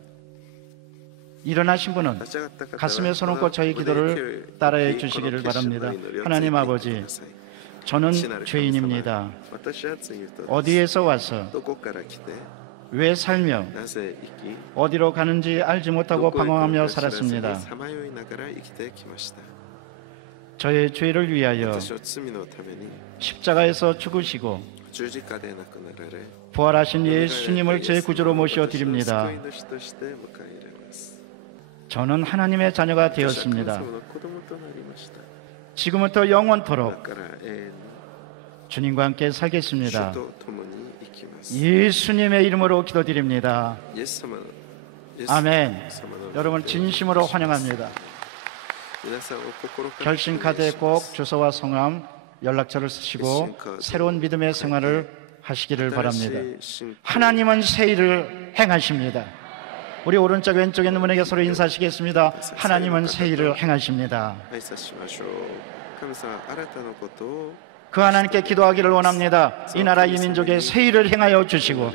일어나신 분은 가슴에 손을 얹고 저희 기도를 따라해 주시기를 바랍니다. 하나님 아버지, 저는 죄인입니다. 어디에서 와서 왜 살며 어디로 가는지 알지 못하고 방황하며 살았습니다. 저의 죄를 위하여 십자가에서 죽으시고 부활하신 예수님을 제 구주로 모셔드립니다. 저는 하나님의 자녀가 되었습니다. 지금부터 영원토록 주님과 함께 살겠습니다. 예수님의 이름으로 기도드립니다. 아멘. 여러분 진심으로 환영합니다. 결신 카드에 꼭 주소와 성함, 연락처를 쓰시고 새로운 믿음의 생활을 하시기를 바랍니다. 하나님은 새 일을 행하십니다. 우리 오른쪽 왼쪽에 있는 분에게 서로 인사하시겠습니다. 하나님은 새 일을 행하십니다. 그 하나님께 기도하기를 원합니다. 이 나라 이 민족에 새 일을 행하여 주시고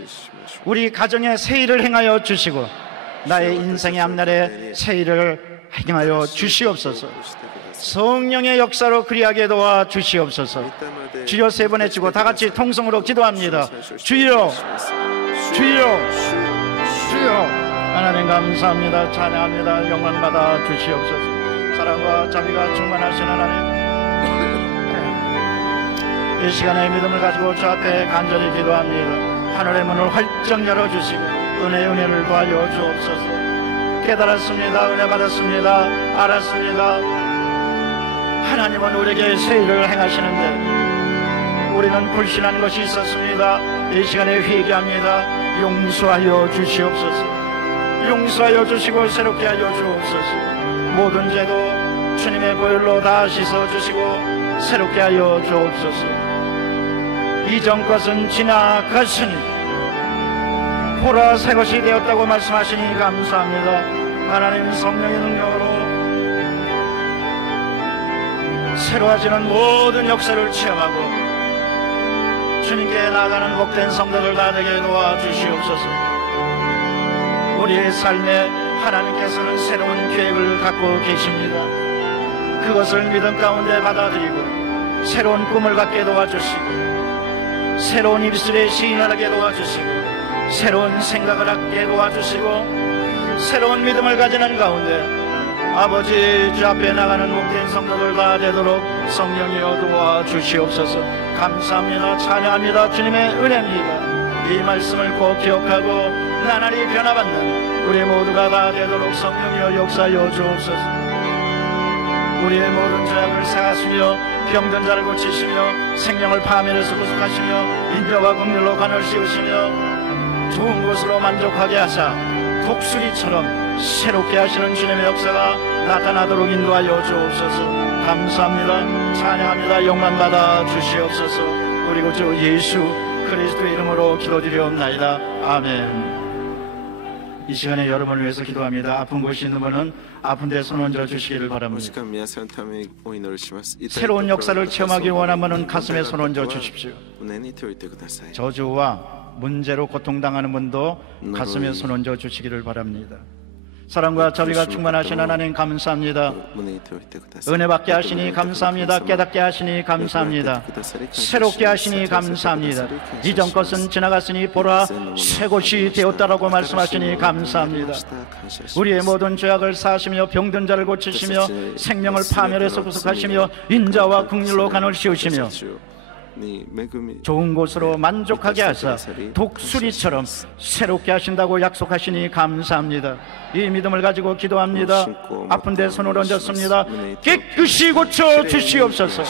우리 가정에 새 일을 행하여 주시고 나의 인생의 앞날에 새 일을 행하여 주시옵소서. 성령의 역사로 그리하게 도와 주시옵소서. 주여 세 번 외치고 다 같이 통성으로 기도합니다. 주여, 주여, 주여. 하나님 감사합니다. 찬양합니다. 영광 받아 주시옵소서. 사랑과 자비가 충만하신 하나님, 이 시간에 믿음을 가지고 주 앞에 간절히 기도합니다. 하늘의 문을 활짝 열어주시고 은혜를 도와줘 주옵소서. 깨달았습니다. 은혜 받았습니다. 알았습니다. 하나님은 우리에게 새 일을 행하시는데 우리는 불신한 것이 있었습니다. 이 시간에 회개합니다. 용서하여 주시옵소서. 용서하여 주시고 새롭게 하여 주옵소서. 모든 죄도 주님의 보혈로 다 씻어주시고 새롭게 하여 주옵소서. 이전 것은 지나갔으니 보라 새 것이 되었다고 말씀하시니 감사합니다. 하나님 성령의 능력으로 새로워지는 모든 역사를 체험하고 주님께 나아가는 복된 성도들 다 되게 도와주시옵소서. 우리의 삶에 하나님께서는 새로운 계획을 갖고 계십니다. 그것을 믿음 가운데 받아들이고 새로운 꿈을 갖게 도와주시고 새로운 입술에 시인을 하게 도와주시고 새로운 생각을 갖게 도와주시고 새로운 믿음을 가지는 가운데 아버지 주 앞에 나가는 목된 성도들 다 되도록 성령이여 도와주시옵소서. 감사합니다. 찬양합니다. 주님의 은혜입니다. 이 말씀을 꼭 기억하고 나날이 변화받는 우리 모두가 다 되도록 성령이여 역사하여 주옵소서. 우리의 모든 죄악을 사하시며 병든 자를 고치시며 생명을 파멸해서 구속하시며 인자와 긍휼로 관을 씌우시며 좋은 것으로 만족하게 하사 독수리처럼 새롭게 하시는 주님의 역사가 나타나도록 인도하여 주옵소서. 감사합니다. 찬양합니다. 영광 받아 주시옵소서. 우리 구주 예수 그리스도의 이름으로 기도드리옵나이다. 아멘. 이 시간에 여러분을 위해서 기도합니다. 아픈 곳이 있는 분은 아픈 데 손 얹어 주시기를 바랍니다. 새로운 역사를 체험하기 원하는 분은 가슴에 손 얹어 주십시오. 저주와 문제로 고통당하는 분도 가슴에 손 얹어 주시기를 바랍니다. 사랑과 자비가 충만하신 하나님 감사합니다. 은혜 받게 하시니 감사합니다. 깨닫게 하시니 감사합니다. 새롭게 하시니 감사합니다. 이전 것은 지나갔으니 보라 새 것이 되었다라고 말씀하시니 감사합니다. 우리의 모든 죄악을 사하시며 병든 자를 고치시며 생명을 파멸해서 구속하시며 인자와 긍휼로 간을 씌우시며 좋은 곳으로 만족하게 하사 독수리처럼 새롭게 하신다고 약속하시니 감사합니다. 이 믿음을 가지고 기도합니다. 아픈 데 손을 얹었습니다. 깨끗이 고쳐 주시옵소서.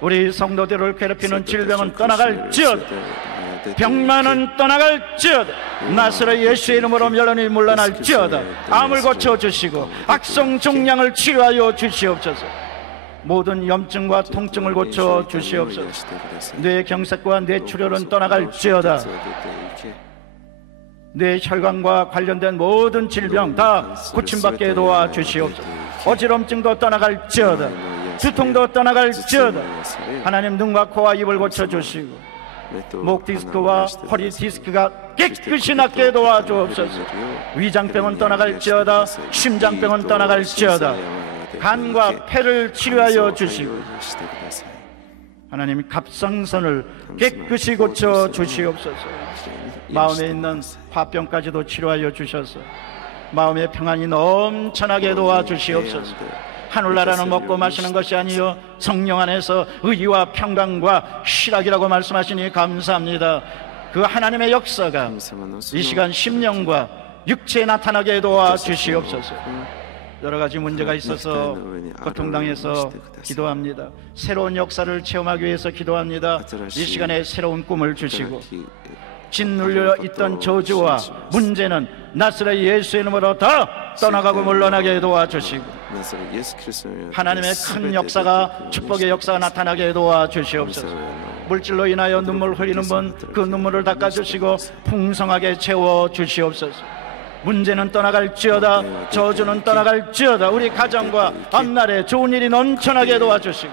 우리 성도들을 괴롭히는 질병은 떠나갈지어다. 병만은 떠나갈지어다. 나사렛 예수의 이름으로 멸론이 물러날지어다. 암을 고쳐 주시고 악성 종양을 치료하여 주시옵소서. 모든 염증과 통증을 고쳐 주시옵소서. 뇌 경색과 뇌출혈은 떠나갈지어다. 뇌 혈관과 관련된 모든 질병 다 고침받게 도와 주시옵소서. 어지럼증도 떠나갈지어다. 두통도 떠나갈지어다. 하나님 눈과 코와 입을 고쳐 주시고 목 디스크와 허리 디스크가 깨끗이 낫게 도와 주옵소서. 위장병은 떠나갈지어다. 심장병은 떠나갈지어다. 간과 폐를 치료하여 주시고 하나님 갑상선을 깨끗이 고쳐 주시옵소서. 마음에 있는 화병까지도 치료하여 주셔서 마음의 평안이 넘쳐나게 도와 주시옵소서. 하늘나라는 먹고 마시는 것이 아니요 성령 안에서 의와 평강과 희락이라고 말씀하시니 감사합니다. 그 하나님의 역사가 이 시간 심령과 육체에 나타나게 도와 주시옵소서. 여러 가지 문제가 있어서 고통당해서 기도합니다. 새로운 역사를 체험하기 위해서 기도합니다. 이 시간에 새로운 꿈을 주시고 짓눌려 있던 저주와 문제는 나사렛 예수의 이름으로 다 떠나가고 물러나게 도와주시고 하나님의 큰 역사가 축복의 역사가 나타나게 도와주시옵소서. 물질로 인하여 눈물 흘리는 분 그 눈물을 닦아주시고 풍성하게 채워주시옵소서. 문제는 떠나갈지어다. 저주는 떠나갈지어다. 우리 가정과 앞날에 좋은 일이 넘쳐나게 도와주시고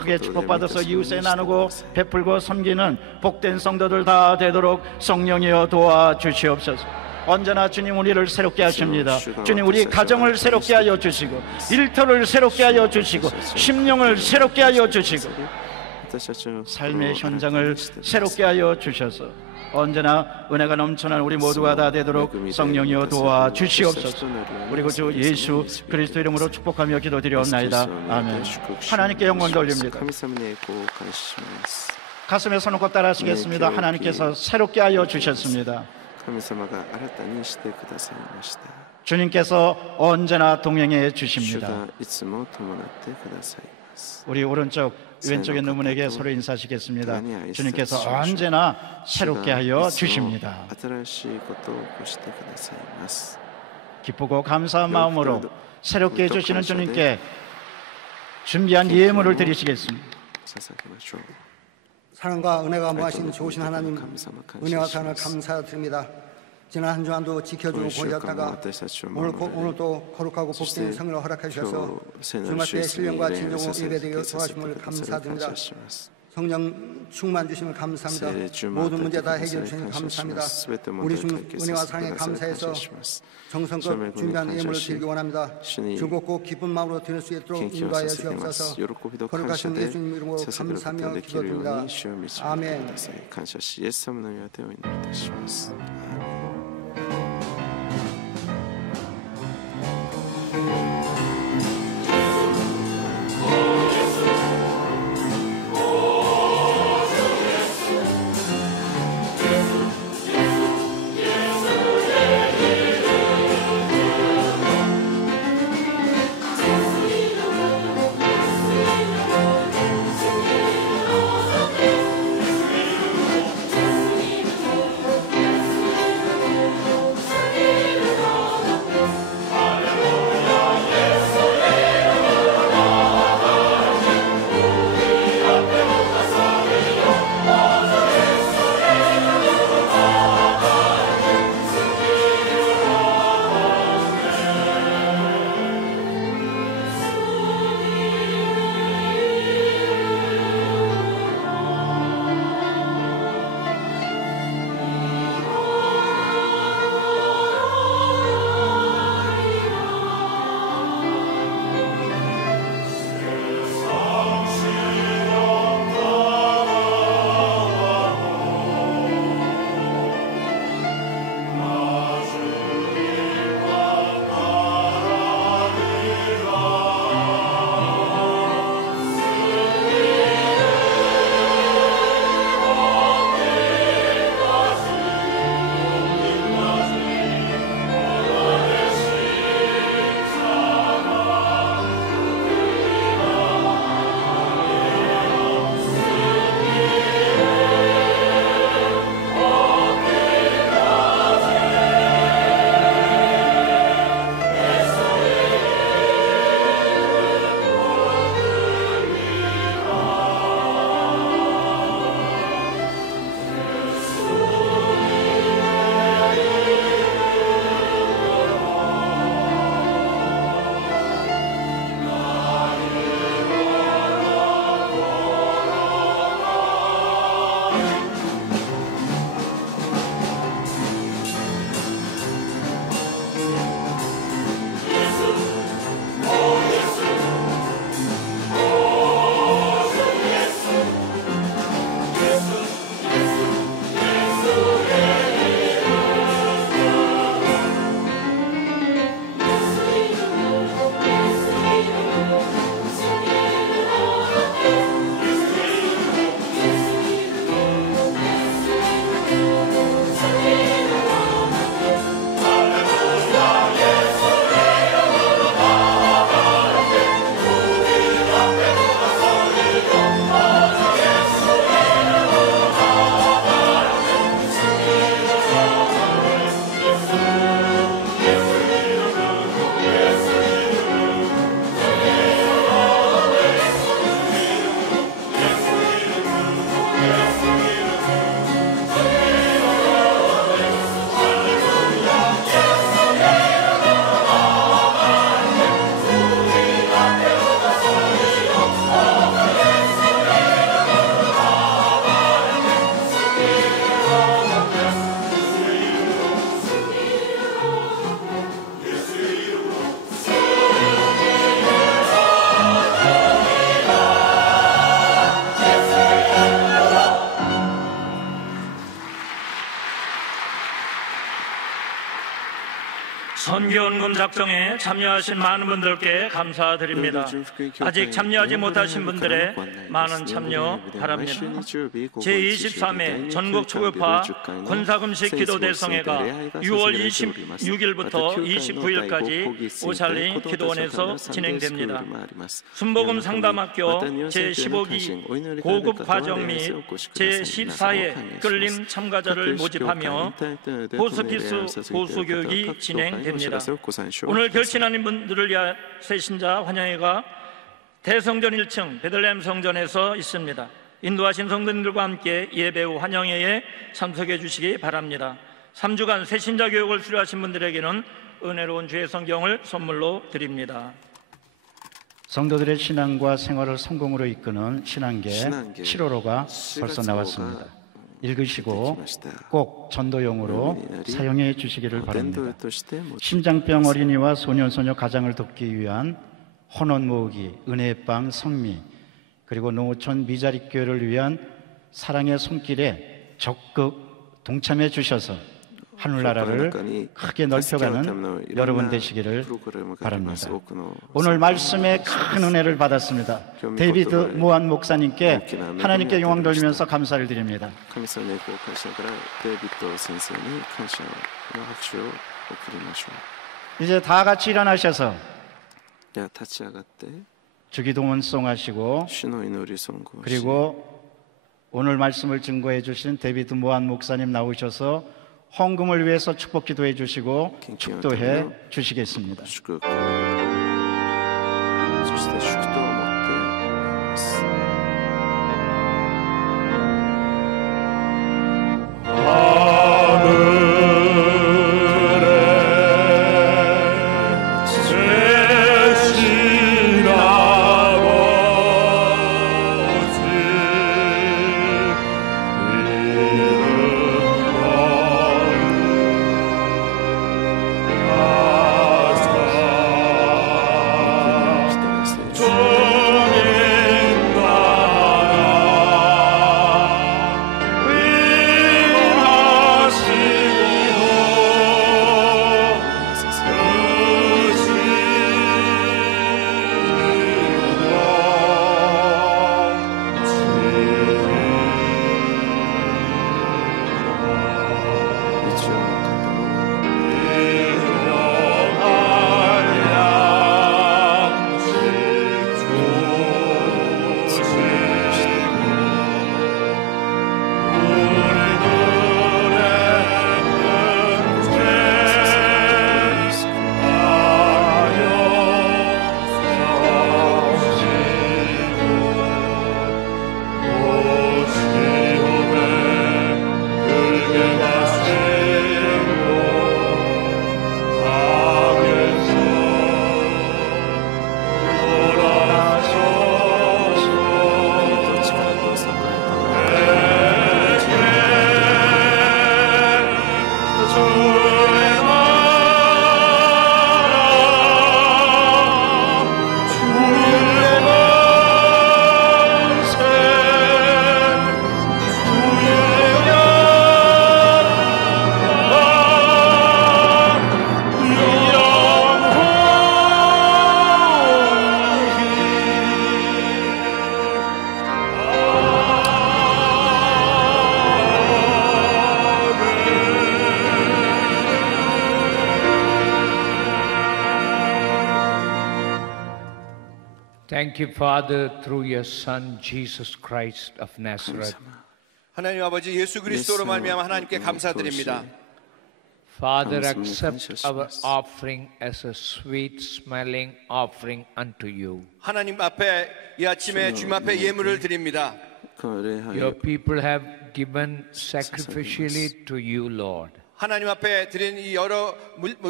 크게 축복받아서 이웃에 나누고 베풀고 섬기는 복된 성도들 다 되도록 성령이여 도와주시옵소서. 언제나 주님 우리를 새롭게 하십니다. 주님 우리 가정을 새롭게 하여 주시고 일터를 새롭게 하여 주시고 심령을 새롭게 하여 주시고 삶의 현장을 새롭게 하여 주셔서 언제나 은혜가 넘쳐난 우리 모두가 다 되도록 성령이여 도와주시옵소서. 우리 구주 예수 그리스도 이름으로 축복하며 기도드리옵나이다. 아멘. 하나님께 영광 돌립니다. 가슴에 손 얹고 따라하시겠습니다. 하나님께서 새롭게 하여 주셨습니다. 주님께서 언제나 동행해 주십니다. 우리 오른쪽 왼쪽에 있는 분에게 서로 인사하시겠습니다. 주님께서 언제나 새롭게 하여 주십니다. 기쁘고 감사한 마음으로 새롭게 해주시는 주님께 준비한 예물을 드리시겠습니다. 사랑과 은혜가 무하신 좋으신 하나님, 은혜와 사랑을 감사드립니다. 지난 한 주간도 지켜주고 보셨다가 오늘도 거룩하고 복된 성령을 허락하셔서 주말때 신령과 진정으로 예배되게 도와주심을 감사드립니다. 성령 충만 주심을 감사합니다. 모든 문제 다 해결해 주시니 감사합니다. 우리 주 은혜와 사랑에 감사해서 정성껏 준비한 예물을 드리기 원합니다. 즐겁고 기쁜 마음으로 드릴 수 있도록 인도하여 주옵소서. 거룩하신 예수님 이름으로 감사하며 기도드립니다. 아멘. 선교헌금 작성에 참여하신 많은 분들께 감사드립니다. 아직 참여하지 못하신 분들의 많은 참여 바랍니다. 제23회 전국 초급파 권사금식 기도대성회가 6월 26일부터 29일까지 오샬린 기도원에서 진행됩니다. 순복음 상담학교 제15기 고급 과정 및 제14회 끌림 참가자를 모집하며 호스피스 보수교육이 진행됩니다. 오늘 결신하는 분들을 위한 새신자 환영회가 대성전 1층 베들레헴 성전에서 있습니다. 인도하신 성도님들과 함께 예배 후 환영회에 참석해 주시기 바랍니다. 3주간 새신자 교육을 수료하신 분들에게는 은혜로운 주의 성경을 선물로 드립니다. 성도들의 신앙과 생활을 성공으로 이끄는 신앙계 7호로가 벌써 나왔습니다. 읽으시고 꼭 전도용으로 사용해 주시기를 바랍니다. 심장병 어린이와 소년소녀 가장을 돕기 위한 헌원 모으기, 은혜의 빵, 성미, 그리고 농어촌 미자립교회를 위한 사랑의 손길에 적극 동참해 주셔서 하늘나라를 크게 넓혀가는 여러분 되시기를 바랍니다. 오늘 말씀에 큰 은혜를 받았습니다. 데이비드 모한 목사님께 하나님께 영광 돌리면서 감사를 드립니다. 이제 다 같이 일어나셔서 주기도문송 하시고, 그리고 오늘 말씀을 증거해 주신 데이비드 모한 목사님 나오셔서 헌금을 위해서 축복 기도해 주시고 축도해 주시겠습니다. Thank you, Father, through your Son, Jesus Christ of Nazareth. 하나님 아버지 예수 그리스도로 말미암아 하나님께 감사드립니다. Father, accept our offering as a sweet-smelling offering unto you. 하나님 앞에 이 아침에 주님 앞에 예물을 드립니다. Your people have given sacrificially to you, Lord. 하나님 앞에 드린 이 여러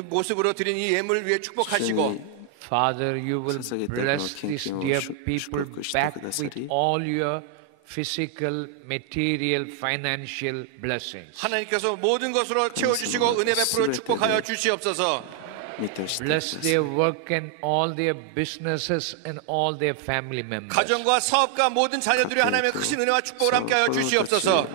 모습으로 드린 이 예물을 위해 축복하시고, Father, you will bless these dear people back with all your physical, material, financial blessings. 하나님께서 모든 것으로 채워주시고 은혜 베풀어 축복하여 주시옵소서. Bless their work and all their businesses and all their family members. 가정과 사업과 모든 자녀들이 하나님의 크신 은혜와 축복을 함께하여 주시옵소서.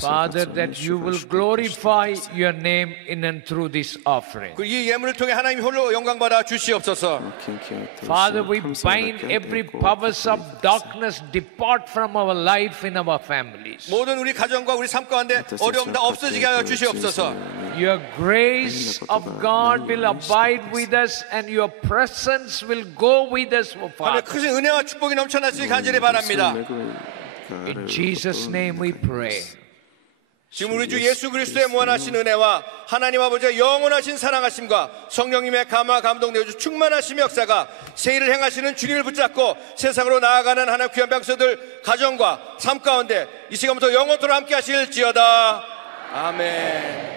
Father, that you will glorify your name in and through this offering. 이 예물을 통해 하나님 홀로 영광 받아 주시옵소서. Father, we bind every powers of darkness depart from our life in our families. 모든 우리 가정과 우리 삶 가운데 어려움 다 없어지게 하여 주시옵소서. Your grace of God will abide with us and your presence will go with us, O 하나님의 Father. 크신 은혜와 축복이 넘쳐나시기 간절히 바랍니다. In Jesus' name we pray. 지금 우리 주 예수 그리스도의 무한하신 은혜와 하나님 아버지의 영원하신 사랑하심과 성령님의 감화 감동 내주 충만하신 역사가 새 일을 행하시는 주님을 붙잡고 세상으로 나아가는 하나님 귀한 백성들 가정과 삶 가운데 이 시간부터 영원토록 함께 하실지어다. 아멘.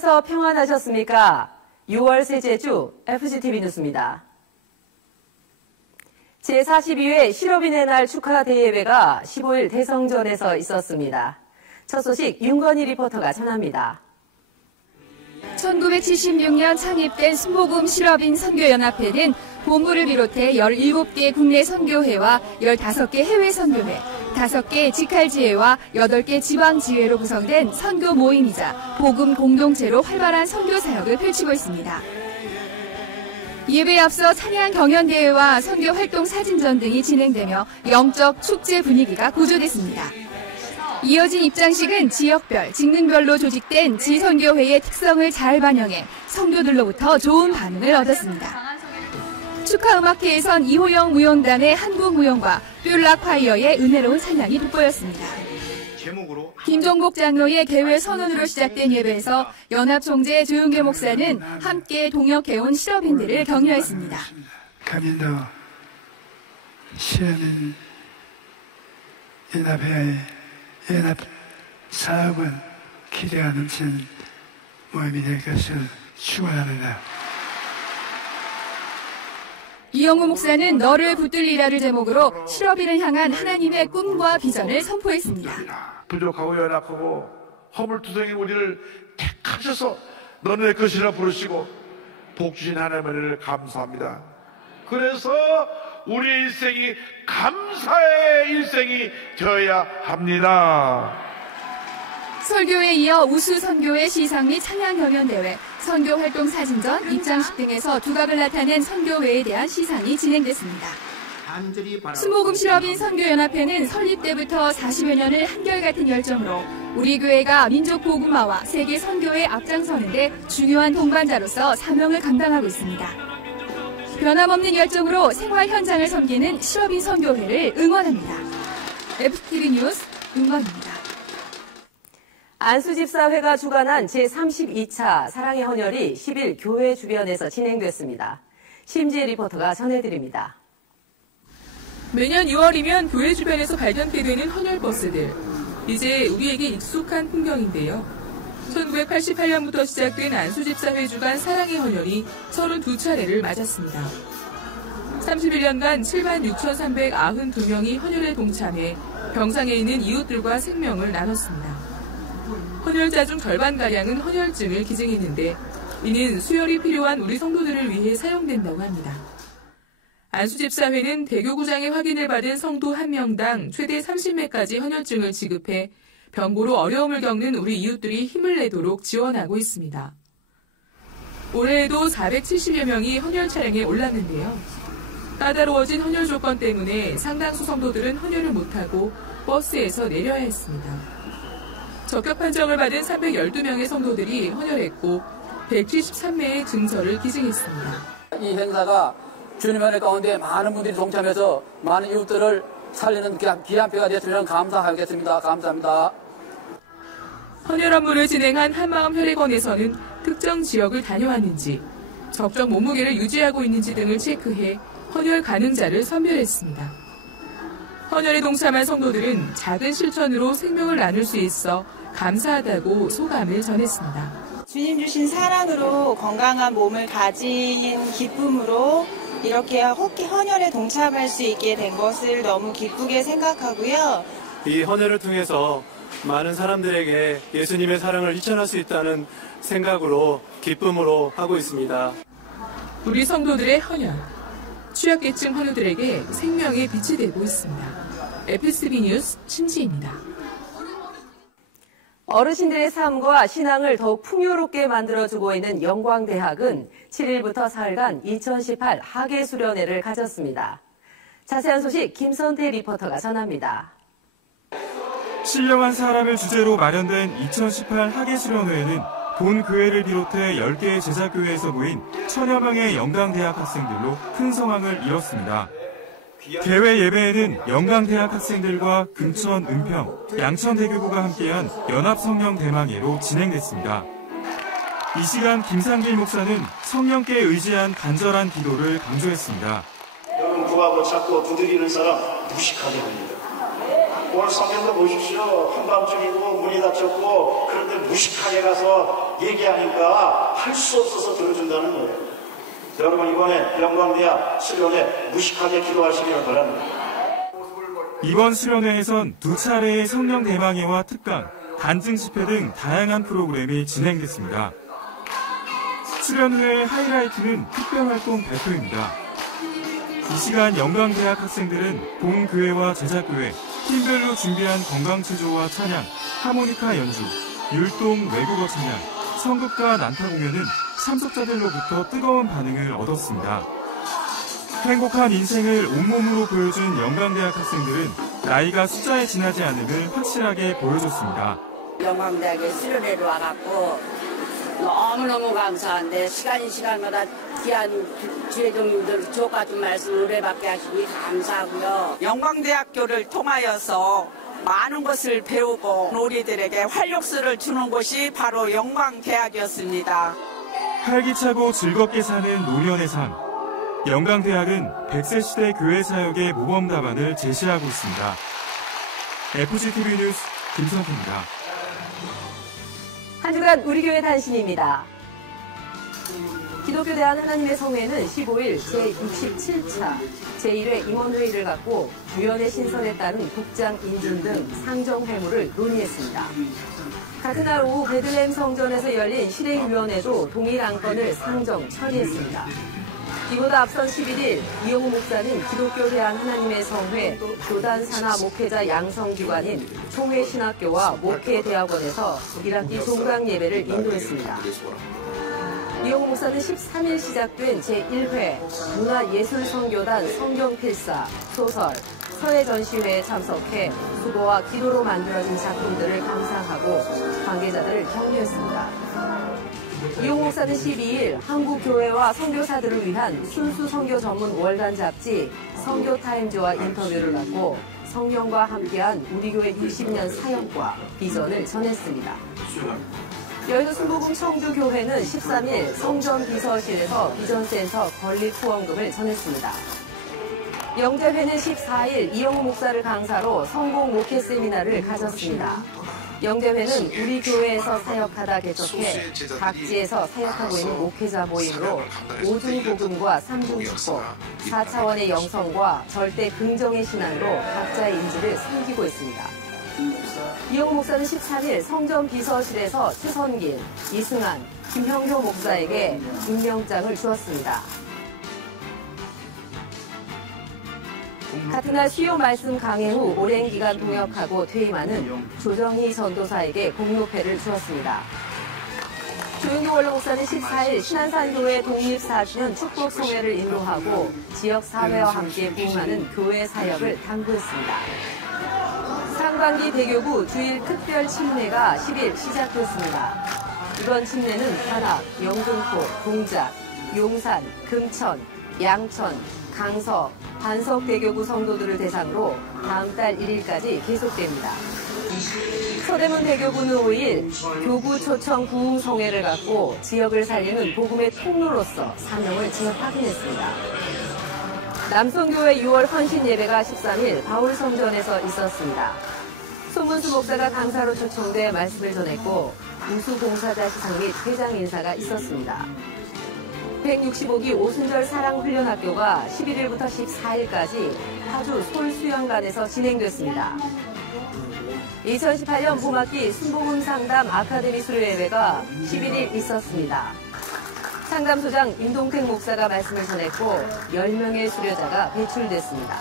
집에서 평안하셨습니까? 6월 셋째 주 FGTV 뉴스입니다. 제42회 실업인의 날 축하 대예배가 15일 대성전에서 있었습니다. 첫 소식 윤건희 리포터가 전합니다. 1976년 창립된 순복음 실업인 선교연합회는 본부를 비롯해 17개 국내 선교회와 15개 해외 선교회, 5개 직할지회와 8개 지방지회로 구성된 선교 모임이자 복음 공동체로 활발한 선교 사역을 펼치고 있습니다. 예배에 앞서 찬양 경연대회와 선교 활동 사진전 등이 진행되며 영적 축제 분위기가 고조됐습니다. 이어진 입장식은 지역별, 직능별로 조직된 지선교회의 특성을 잘 반영해 성도들로부터 좋은 반응을 얻었습니다. 축하음악회에선 이호영 무용단의 한국무용과 뷸락콰이어의 은혜로운 찬양이 돋보였습니다. 김종복 장로의 개회 선언으로 시작된 예배에서 연합총재 조윤교 목사는 함께 동역해온 실업인들을 격려했습니다. 가민도 실업인 연합 사업은 기대가 넘치는 모임이 될 것을 축원합니다. 이영우 목사는 너를 붙들리라를 제목으로 실업인을 향한 하나님의 꿈과 비전을 선포했습니다. 부족하고 연약하고 허물투성인 우리를 택하셔서 너네 것이라 부르시고 복 주신 하나님을 감사합니다. 그래서 우리의 일생이 감사의 일생이 되어야 합니다. 설교에 이어 우수 선교회 시상 및 찬양 경연대회, 선교 활동 사진전, 입장식 등에서 두각을 나타낸 선교회에 대한 시상이 진행됐습니다. 순복음 실업인 선교연합회는 설립 때부터 40여 년을 한결같은 열정으로 우리 교회가 민족 복음화와 세계 선교에 앞장서는 데 중요한 동반자로서 사명을 감당하고 있습니다. 변함없는 열정으로 생활 현장을 섬기는 실업인 선교회를 응원합니다. FTV 뉴스 윤건입니다. 안수집사회가 주관한 제32차 사랑의 헌혈이 10일 교회 주변에서 진행됐습니다. 심지혜 리포터가 전해드립니다. 매년 6월이면 교회 주변에서 발견되게 되는 헌혈버스들. 이제 우리에게 익숙한 풍경인데요. 1988년부터 시작된 안수집사회 주관 사랑의 헌혈이 32차례를 맞았습니다. 31년간 7만 6,392명이 헌혈에 동참해 병상에 있는 이웃들과 생명을 나눴습니다. 헌혈자 중 절반가량은 헌혈증을 기증했는데 이는 수혈이 필요한 우리 성도들을 위해 사용된다고 합니다. 안수집사회는 대교구장의 확인을 받은 성도 1명당 최대 30매까지 헌혈증을 지급해 병고로 어려움을 겪는 우리 이웃들이 힘을 내도록 지원하고 있습니다. 올해에도 470여 명이 헌혈 차량에 올랐는데요. 까다로워진 헌혈 조건 때문에 상당수 성도들은 헌혈을 못하고 버스에서 내려야 했습니다. 적격 판정을 받은 312명의 성도들이 헌혈했고 173매의 증서를 기증했습니다. 이 행사가 주님의 은혜 가운데 많은 분들이 동참해서 많은 이웃들을 살리는 귀한 표가 되었으면 감사하겠습니다. 감사합니다. 헌혈 업무를 진행한 한마음 혈액원에서는 특정 지역을 다녀왔는지, 적정 몸무게를 유지하고 있는지 등을 체크해 헌혈 가능자를 선별했습니다. 헌혈에 동참한 성도들은 작은 실천으로 생명을 나눌 수 있어 감사하다고 소감을 전했습니다. 주님 주신 사랑으로 건강한 몸을 가진 기쁨으로 이렇게 헌혈에 동참할 수 있게 된 것을 너무 기쁘게 생각하고요. 이 헌혈을 통해서 많은 사람들에게 예수님의 사랑을 실천할 수 있다는 생각으로 기쁨으로 하고 있습니다. 우리 성도들의 헌혈, 취약계층 환우들에게 생명의 빛이 되고 있습니다. FTV 뉴스 심지입니다. 어르신들의 삶과 신앙을 더욱 풍요롭게 만들어주고 있는 영광대학은 7일부터 사흘간 2018 학예수련회를 가졌습니다. 자세한 소식 김선태 리포터가 전합니다. 신령한 사람을 주제로 마련된 2018 학예수련회에는 본 교회를 비롯해 10개의 제자교회에서 모인 1000여 명의 영광대학 학생들로 큰 성황을 이뤘습니다. 개회 예배에는 영광대학 학생들과 금천, 은평, 양천대교구가 함께한 연합성령 대망예로 진행됐습니다. 이 시간 김상길 목사는 성령께 의지한 간절한 기도를 강조했습니다. 여러분 구하고 찾고 두드리는 사람 무식하게 됩니다. 오늘 성경도 보십시오. 한밤중이고 문이 닫혔고 그런데 무식하게 가서 얘기하니까 할 수 없어서 들어준다는 거예요. 여러분 이번에 영광대학 수련회 무식하게 기도하시기를 바랍니다. 이번 수련회에선 2차례의 성령 대방회와 특강, 간증 집회 등 다양한 프로그램이 진행됐습니다. 수련회의 하이라이트는 특별활동 발표입니다. 이 시간 영광대학 학생들은 본교회와 제자교회, 팀별로 준비한 건강체조와 찬양, 하모니카 연주, 율동 외국어 찬양, 성극과 난타 공연은 참석자들로부터 뜨거운 반응을 얻었습니다. 행복한 인생을 온몸으로 보여준 영광대학 학생들은 나이가 숫자에 지나지 않음을 확실하게 보여줬습니다. 영광대학에 수련회로 와갖고 너무너무 감사한데 시간마다 귀한 주회장님들 주옥 같은 말씀 은혜받게 하시니 감사하고요. 영광대학교를 통하여서 많은 것을 배우고 우리들에게 활력소를 주는 곳이 바로 영광대학이었습니다. 활기차고 즐겁게 사는 노년의 삶. 영광대학은 100세 시대 교회 사역의 모범 답안을 제시하고 있습니다. FGTV 뉴스 김선태입니다. 한 주간 우리 교회 단신입니다. 기독교 대한 하나님의 성회는 15일 제67차 제1회 임원회의를 갖고 위원회 신설에 따른 국장 인준 등 상정 회무를 논의했습니다. 같은 날 오후 베들레헴 성전에서 열린 실행위원회도 동일 안건을 상정 처리했습니다. 이보다 앞선 11일 이영우 목사는 기독교 대한 하나님의 성회 교단산하 목회자 양성기관인 총회신학교와 목회대학원에서 1학기 종강 예배를 인도했습니다. 이영우 목사는 13일 시작된 제1회 문화예술선교단 성경필사, 소설, 서예전시회에 참석해 수고와 기도로 만들어진 작품들을 감상하고 관계자들을 격려했습니다. 이용우 목사는 12일 한국교회와 선교사들을 위한 순수 선교 전문 월간 잡지 선교타임즈와 인터뷰를 갖고 성령과 함께한 우리 교회 60년 사역과 비전을 전했습니다. 여의도 순복음 청주교회는 13일 성전 비서실에서 비전센터 건립 후원금을 전했습니다. 영재회는 14일 이영우 목사를 강사로 성공 목회 세미나를 가졌습니다. 영재회는 우리 교회에서 사역하다 개척해 각지에서 사역하고 있는 목회자 모임으로 5중 복음과 3중 축복, 4차원의 영성과 절대 긍정의 신앙으로 각자의 인지를 숨기고 있습니다. 이영우 목사는 13일 성전 비서실에서 최선길, 이승한, 김형효 목사에게 임명장을 주었습니다. 같은 날 수요 말씀 강해 후 오랜 기간 동역하고 퇴임하는 조정희 전도사에게 공로패를 주었습니다. 조윤도 원로 목사는 14일 신안산교회 독립 4주년 축복 송회를 인도하고 지역 사회와 함께 부응하는 교회 사역을 당부했습니다. 상반기 대교구 주일 특별 침례가 10일 시작됐습니다. 이번 침례는 관악, 영등포, 동작, 용산, 금천, 양천, 강서, 반석대교구 성도들을 대상으로 다음 달 1일까지 계속됩니다. 서대문 대교구는 5일 교구 초청 부흥송회를 갖고 지역을 살리는 복음의 통로로서 사명을 확인했습니다. 남성교회 6월 헌신 예배가 13일 바울성전에서 있었습니다. 손문수 목사가 강사로 초청돼 말씀을 전했고 우수봉사자 시상 및 회장 인사가 있었습니다. 165기 오순절 사랑훈련학교가 11일부터 14일까지 파주 솔수영관에서 진행됐습니다. 2018년 봄학기 순복음 상담 아카데미 수료예배가 11일 있었습니다. 상담소장 임동택 목사가 말씀을 전했고 10명의 수료자가 배출됐습니다.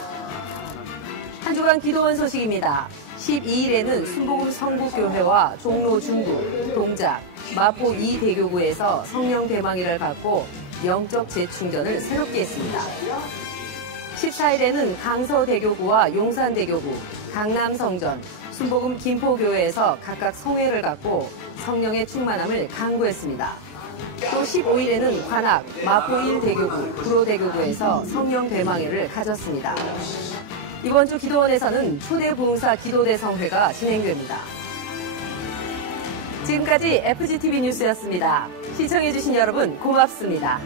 한 주간 기도원 소식입니다. 12일에는 순복음 성북교회와 종로 중구, 동작, 마포 2대교구에서 성령 대망이를 갖고 영적 재충전을 새롭게 했습니다. 14일에는 강서대교구와 용산대교구, 강남성전, 순복음 김포교회에서 각각 성회를 갖고 성령의 충만함을 강구했습니다. 또 15일에는 관악, 마포 1대교구, 구로대교구에서 성령 대망회를 가졌습니다. 이번 주 기도원에서는 초대 부흥사 기도대성회가 진행됩니다. 지금까지 FGTV 뉴스였습니다. 시청해주신 여러분 고맙습니다.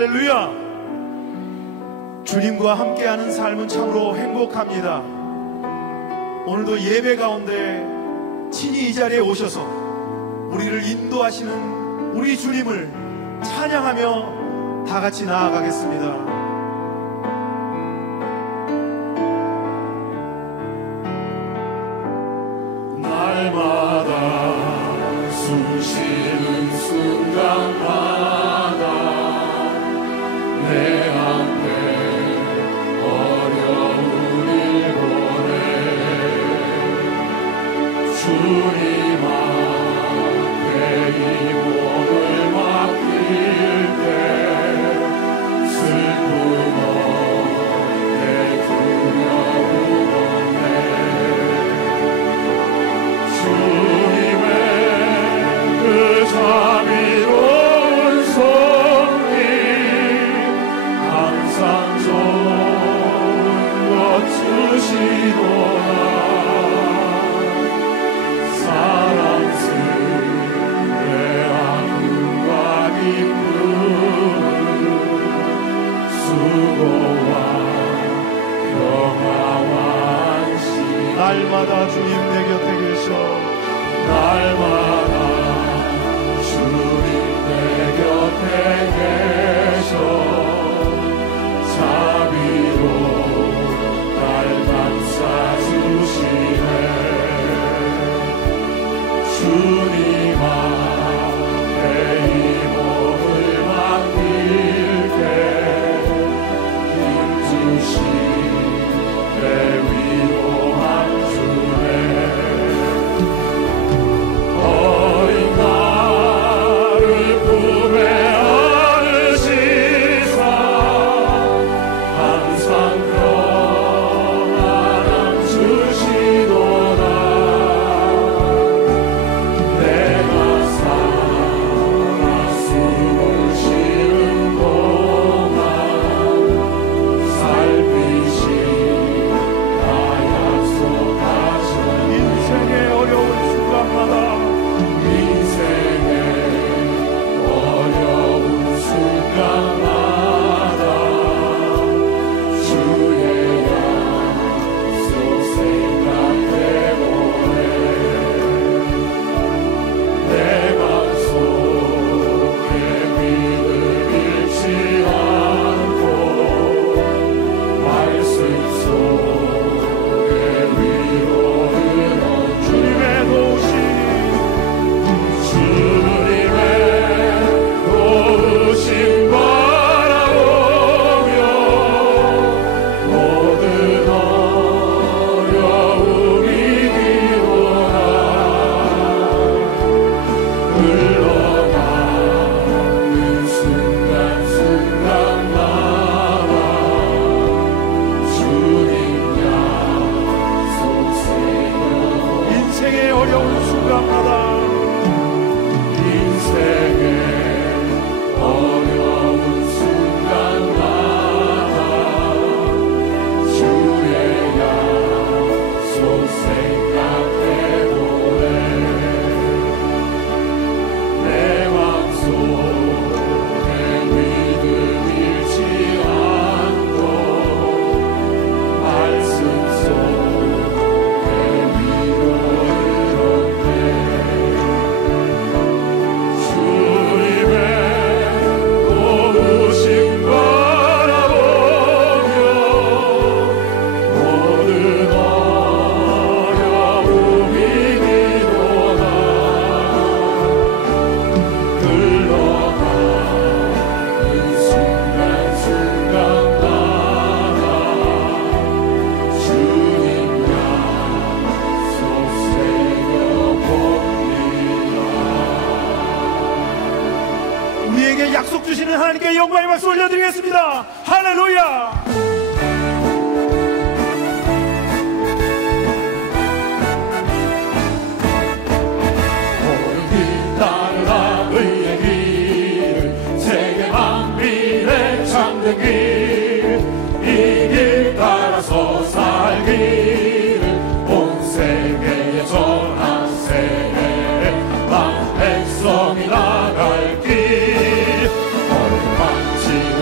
할렐루야. 주님과 함께하는 삶은 참으로 행복합니다. 오늘도 예배 가운데 친히 이 자리에 오셔서 우리를 인도하시는 우리 주님을 찬양하며 다 같이 나아가겠습니다. 날마다 숨쉬는 순간마다 내 앞에 어려운 일 보내 주님 앞에 이 몸을 맡길 때 슬픔 없네 두려움 없네 주님의 그 자비로운 손이 항상 좋은 것 주시도다. 사랑스레 아픔과 기쁨을 수고와 평화와 안식 날마다 주님 내 곁에 계셔 날마다 주님 내 곁에 계셔 자비로 날 감싸주시네 주님 앞에 이 몸을 맡길게 힘주시네 위로한 주네 어린 나를 품에 안으시사 항상 평안함 주시도다. 내가 살아 숨을 쉬는 동안 살피시다 약속하신 인생의 어려운 순간마다 인생의 어려운 순간마다 주의 약속 생각해보네 내 맘속에 믿음 잃지 않고 말씀 속에 위로를 얻고 주님의 도우심 주님의 도우심 바라보며 모든 어려움 이기도다. 흘러가는 순간순간마다 주님 약속 새겨 인생의 어려운 순간마다 인생의 어려운 순간마다 주의 약속 생각해보네 내 맘속에 믿음 잃지 않고 말씀 속에 위로를 얻네 주님의 도우심 바라보며 모든 어려움 이기도다. 흘러가는 순간순간마다 주님 약속 새겨봅니다. 우리에게 약속 주시는 하나님께 영광의 박수 올려드리겠습니다. 할렐루야. 따르라 의의 길을 세계 만민의 참된 길 이 길 따라서 살기를 온 세계에 전한 세례 만 백성이 나갈 길 어린 망치는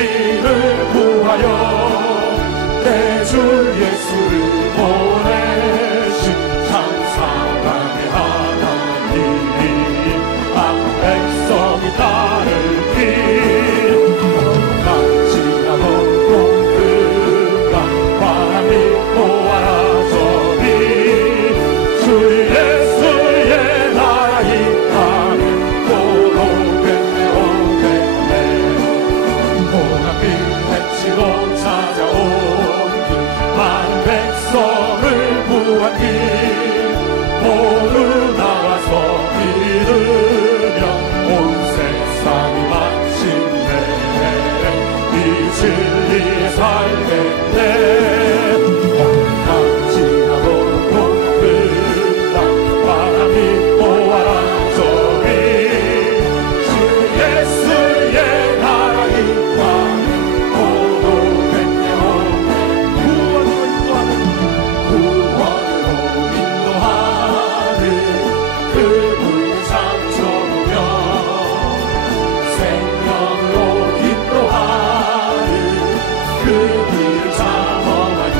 우리를 구하여 내 주 예수를 보내신 참 사랑의 하나님, 악 백성이 따를 길 지나고 동등과 바람이 보아라 저리 주 예수의 나라 이 땅에 고로겠네 오겠네. 고난비 헤치고 찾아온 길 많은 백성을 구한 길 모두 나와서 믿으며 온 세상이 마침내 이 진리에 살겠네. 온갖 지나고 동등한 바람이 보아라 저리 주 예수의 나라 이 땅에 고로겠네 구원으로 인도하는 그분의 창조며 생명으로 인도하는 그 길을 장엄하니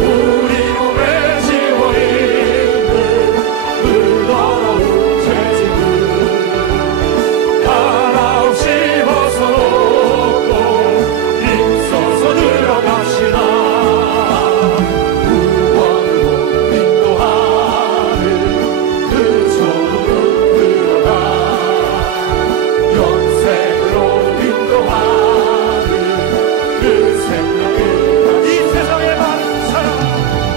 우리 몸에 지워 있는 그 더러운 죄짐을 하나없이 벗어놓고 힘써서 들어가시나. 구원으로 인도하는 그 조문을 들어가 영생으로 인도하는 그 생명을 이 세상에 많은 사람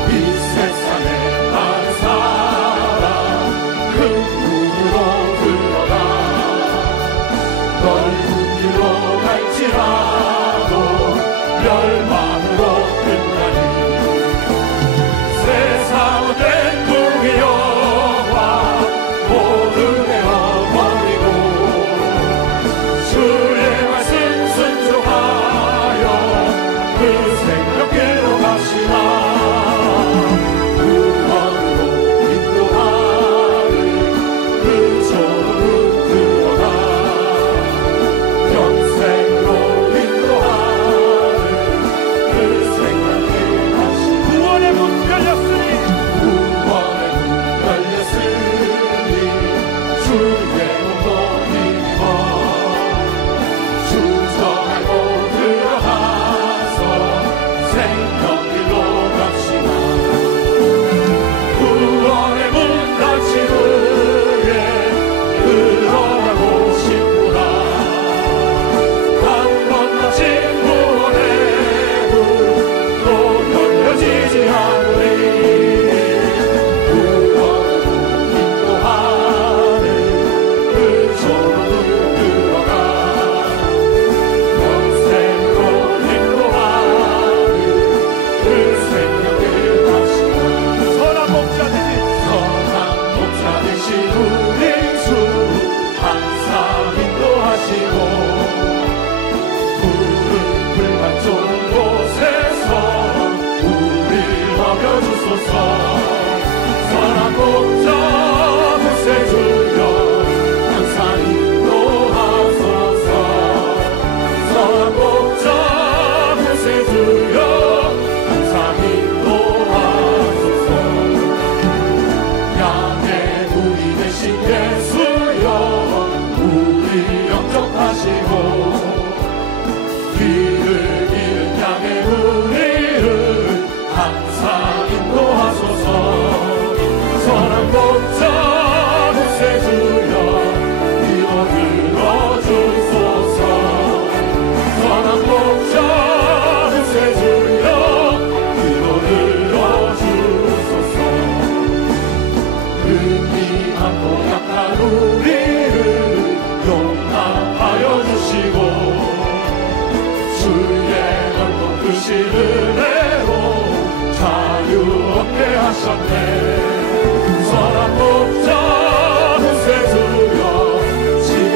이 세상에 많은 사람 큰 문으로 들어가 넓은 길로 갈지라도 멸망으로 끝나니 세상 된 궁의 영화 모두 내어버리고 주의 말씀 순종하여 그 생명길로 가시나. 구원으로 인도하는 그 조문을 들어가 영생으로 인도하는 그 생명길 가시나. 구원의 문 열렸으니 구원의 문 열렸으니 주의 몸도 힘입어 주 정하고 들어가서 생명길로 갑시다. 구원의 문 닫힌 후에 들어가고 싶구나. 한 번 닫힌 구원의 문 또 열려지지 않으리. 구원으로 인도하는 그 조문을 들어가 영생으로 인도하는 그 생명을 가시나. 선한 목자 되신 우리 주 항상 인도하시고 푸른 풀만 좋은 곳에서 우릴 먹여주소서. 선한 목자 구세주여 항상 인도하소서. 선한 목자 구세주여 항상 인도하소서. 양의 우리 대신 예수여 우리 영접하시고 길을 잃은 양의 우리를 항상 인도하소서. 선한 목자 구세주여 이로 들어주소서. 선한 목자 구세주여 이로 들어주소서. 은미 많고 약한 우리를 용납하여 주시고 주의 넓은 크신 은혜로 자유 얻게 하셨네. 선한 목자 구세주여 지금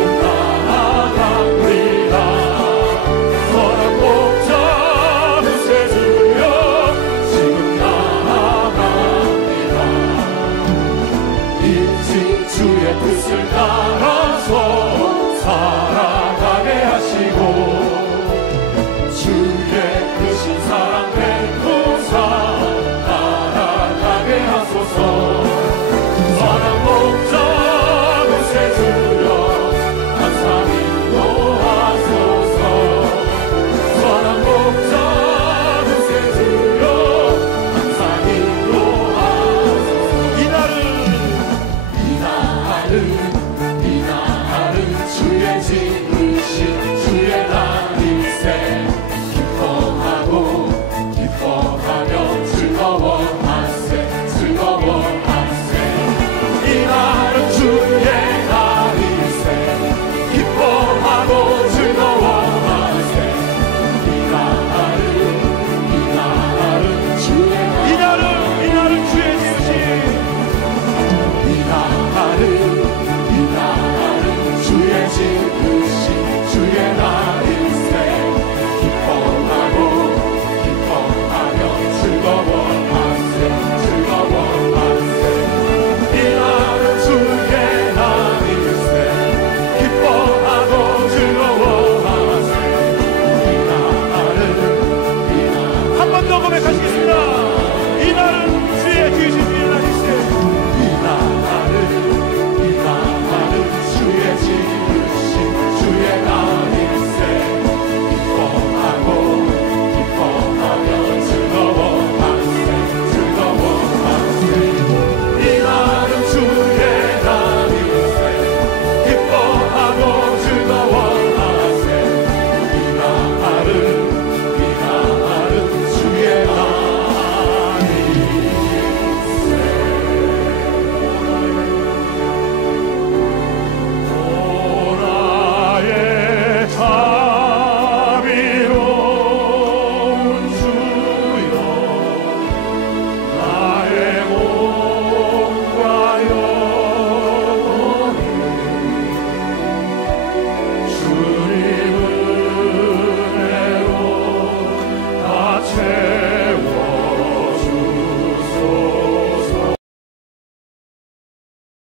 나아갑니다. 선한 목자 구세주여 지금 나아갑니다. 잊지 주의 뜻을 따라서 살아가게 하시고 주의 지으신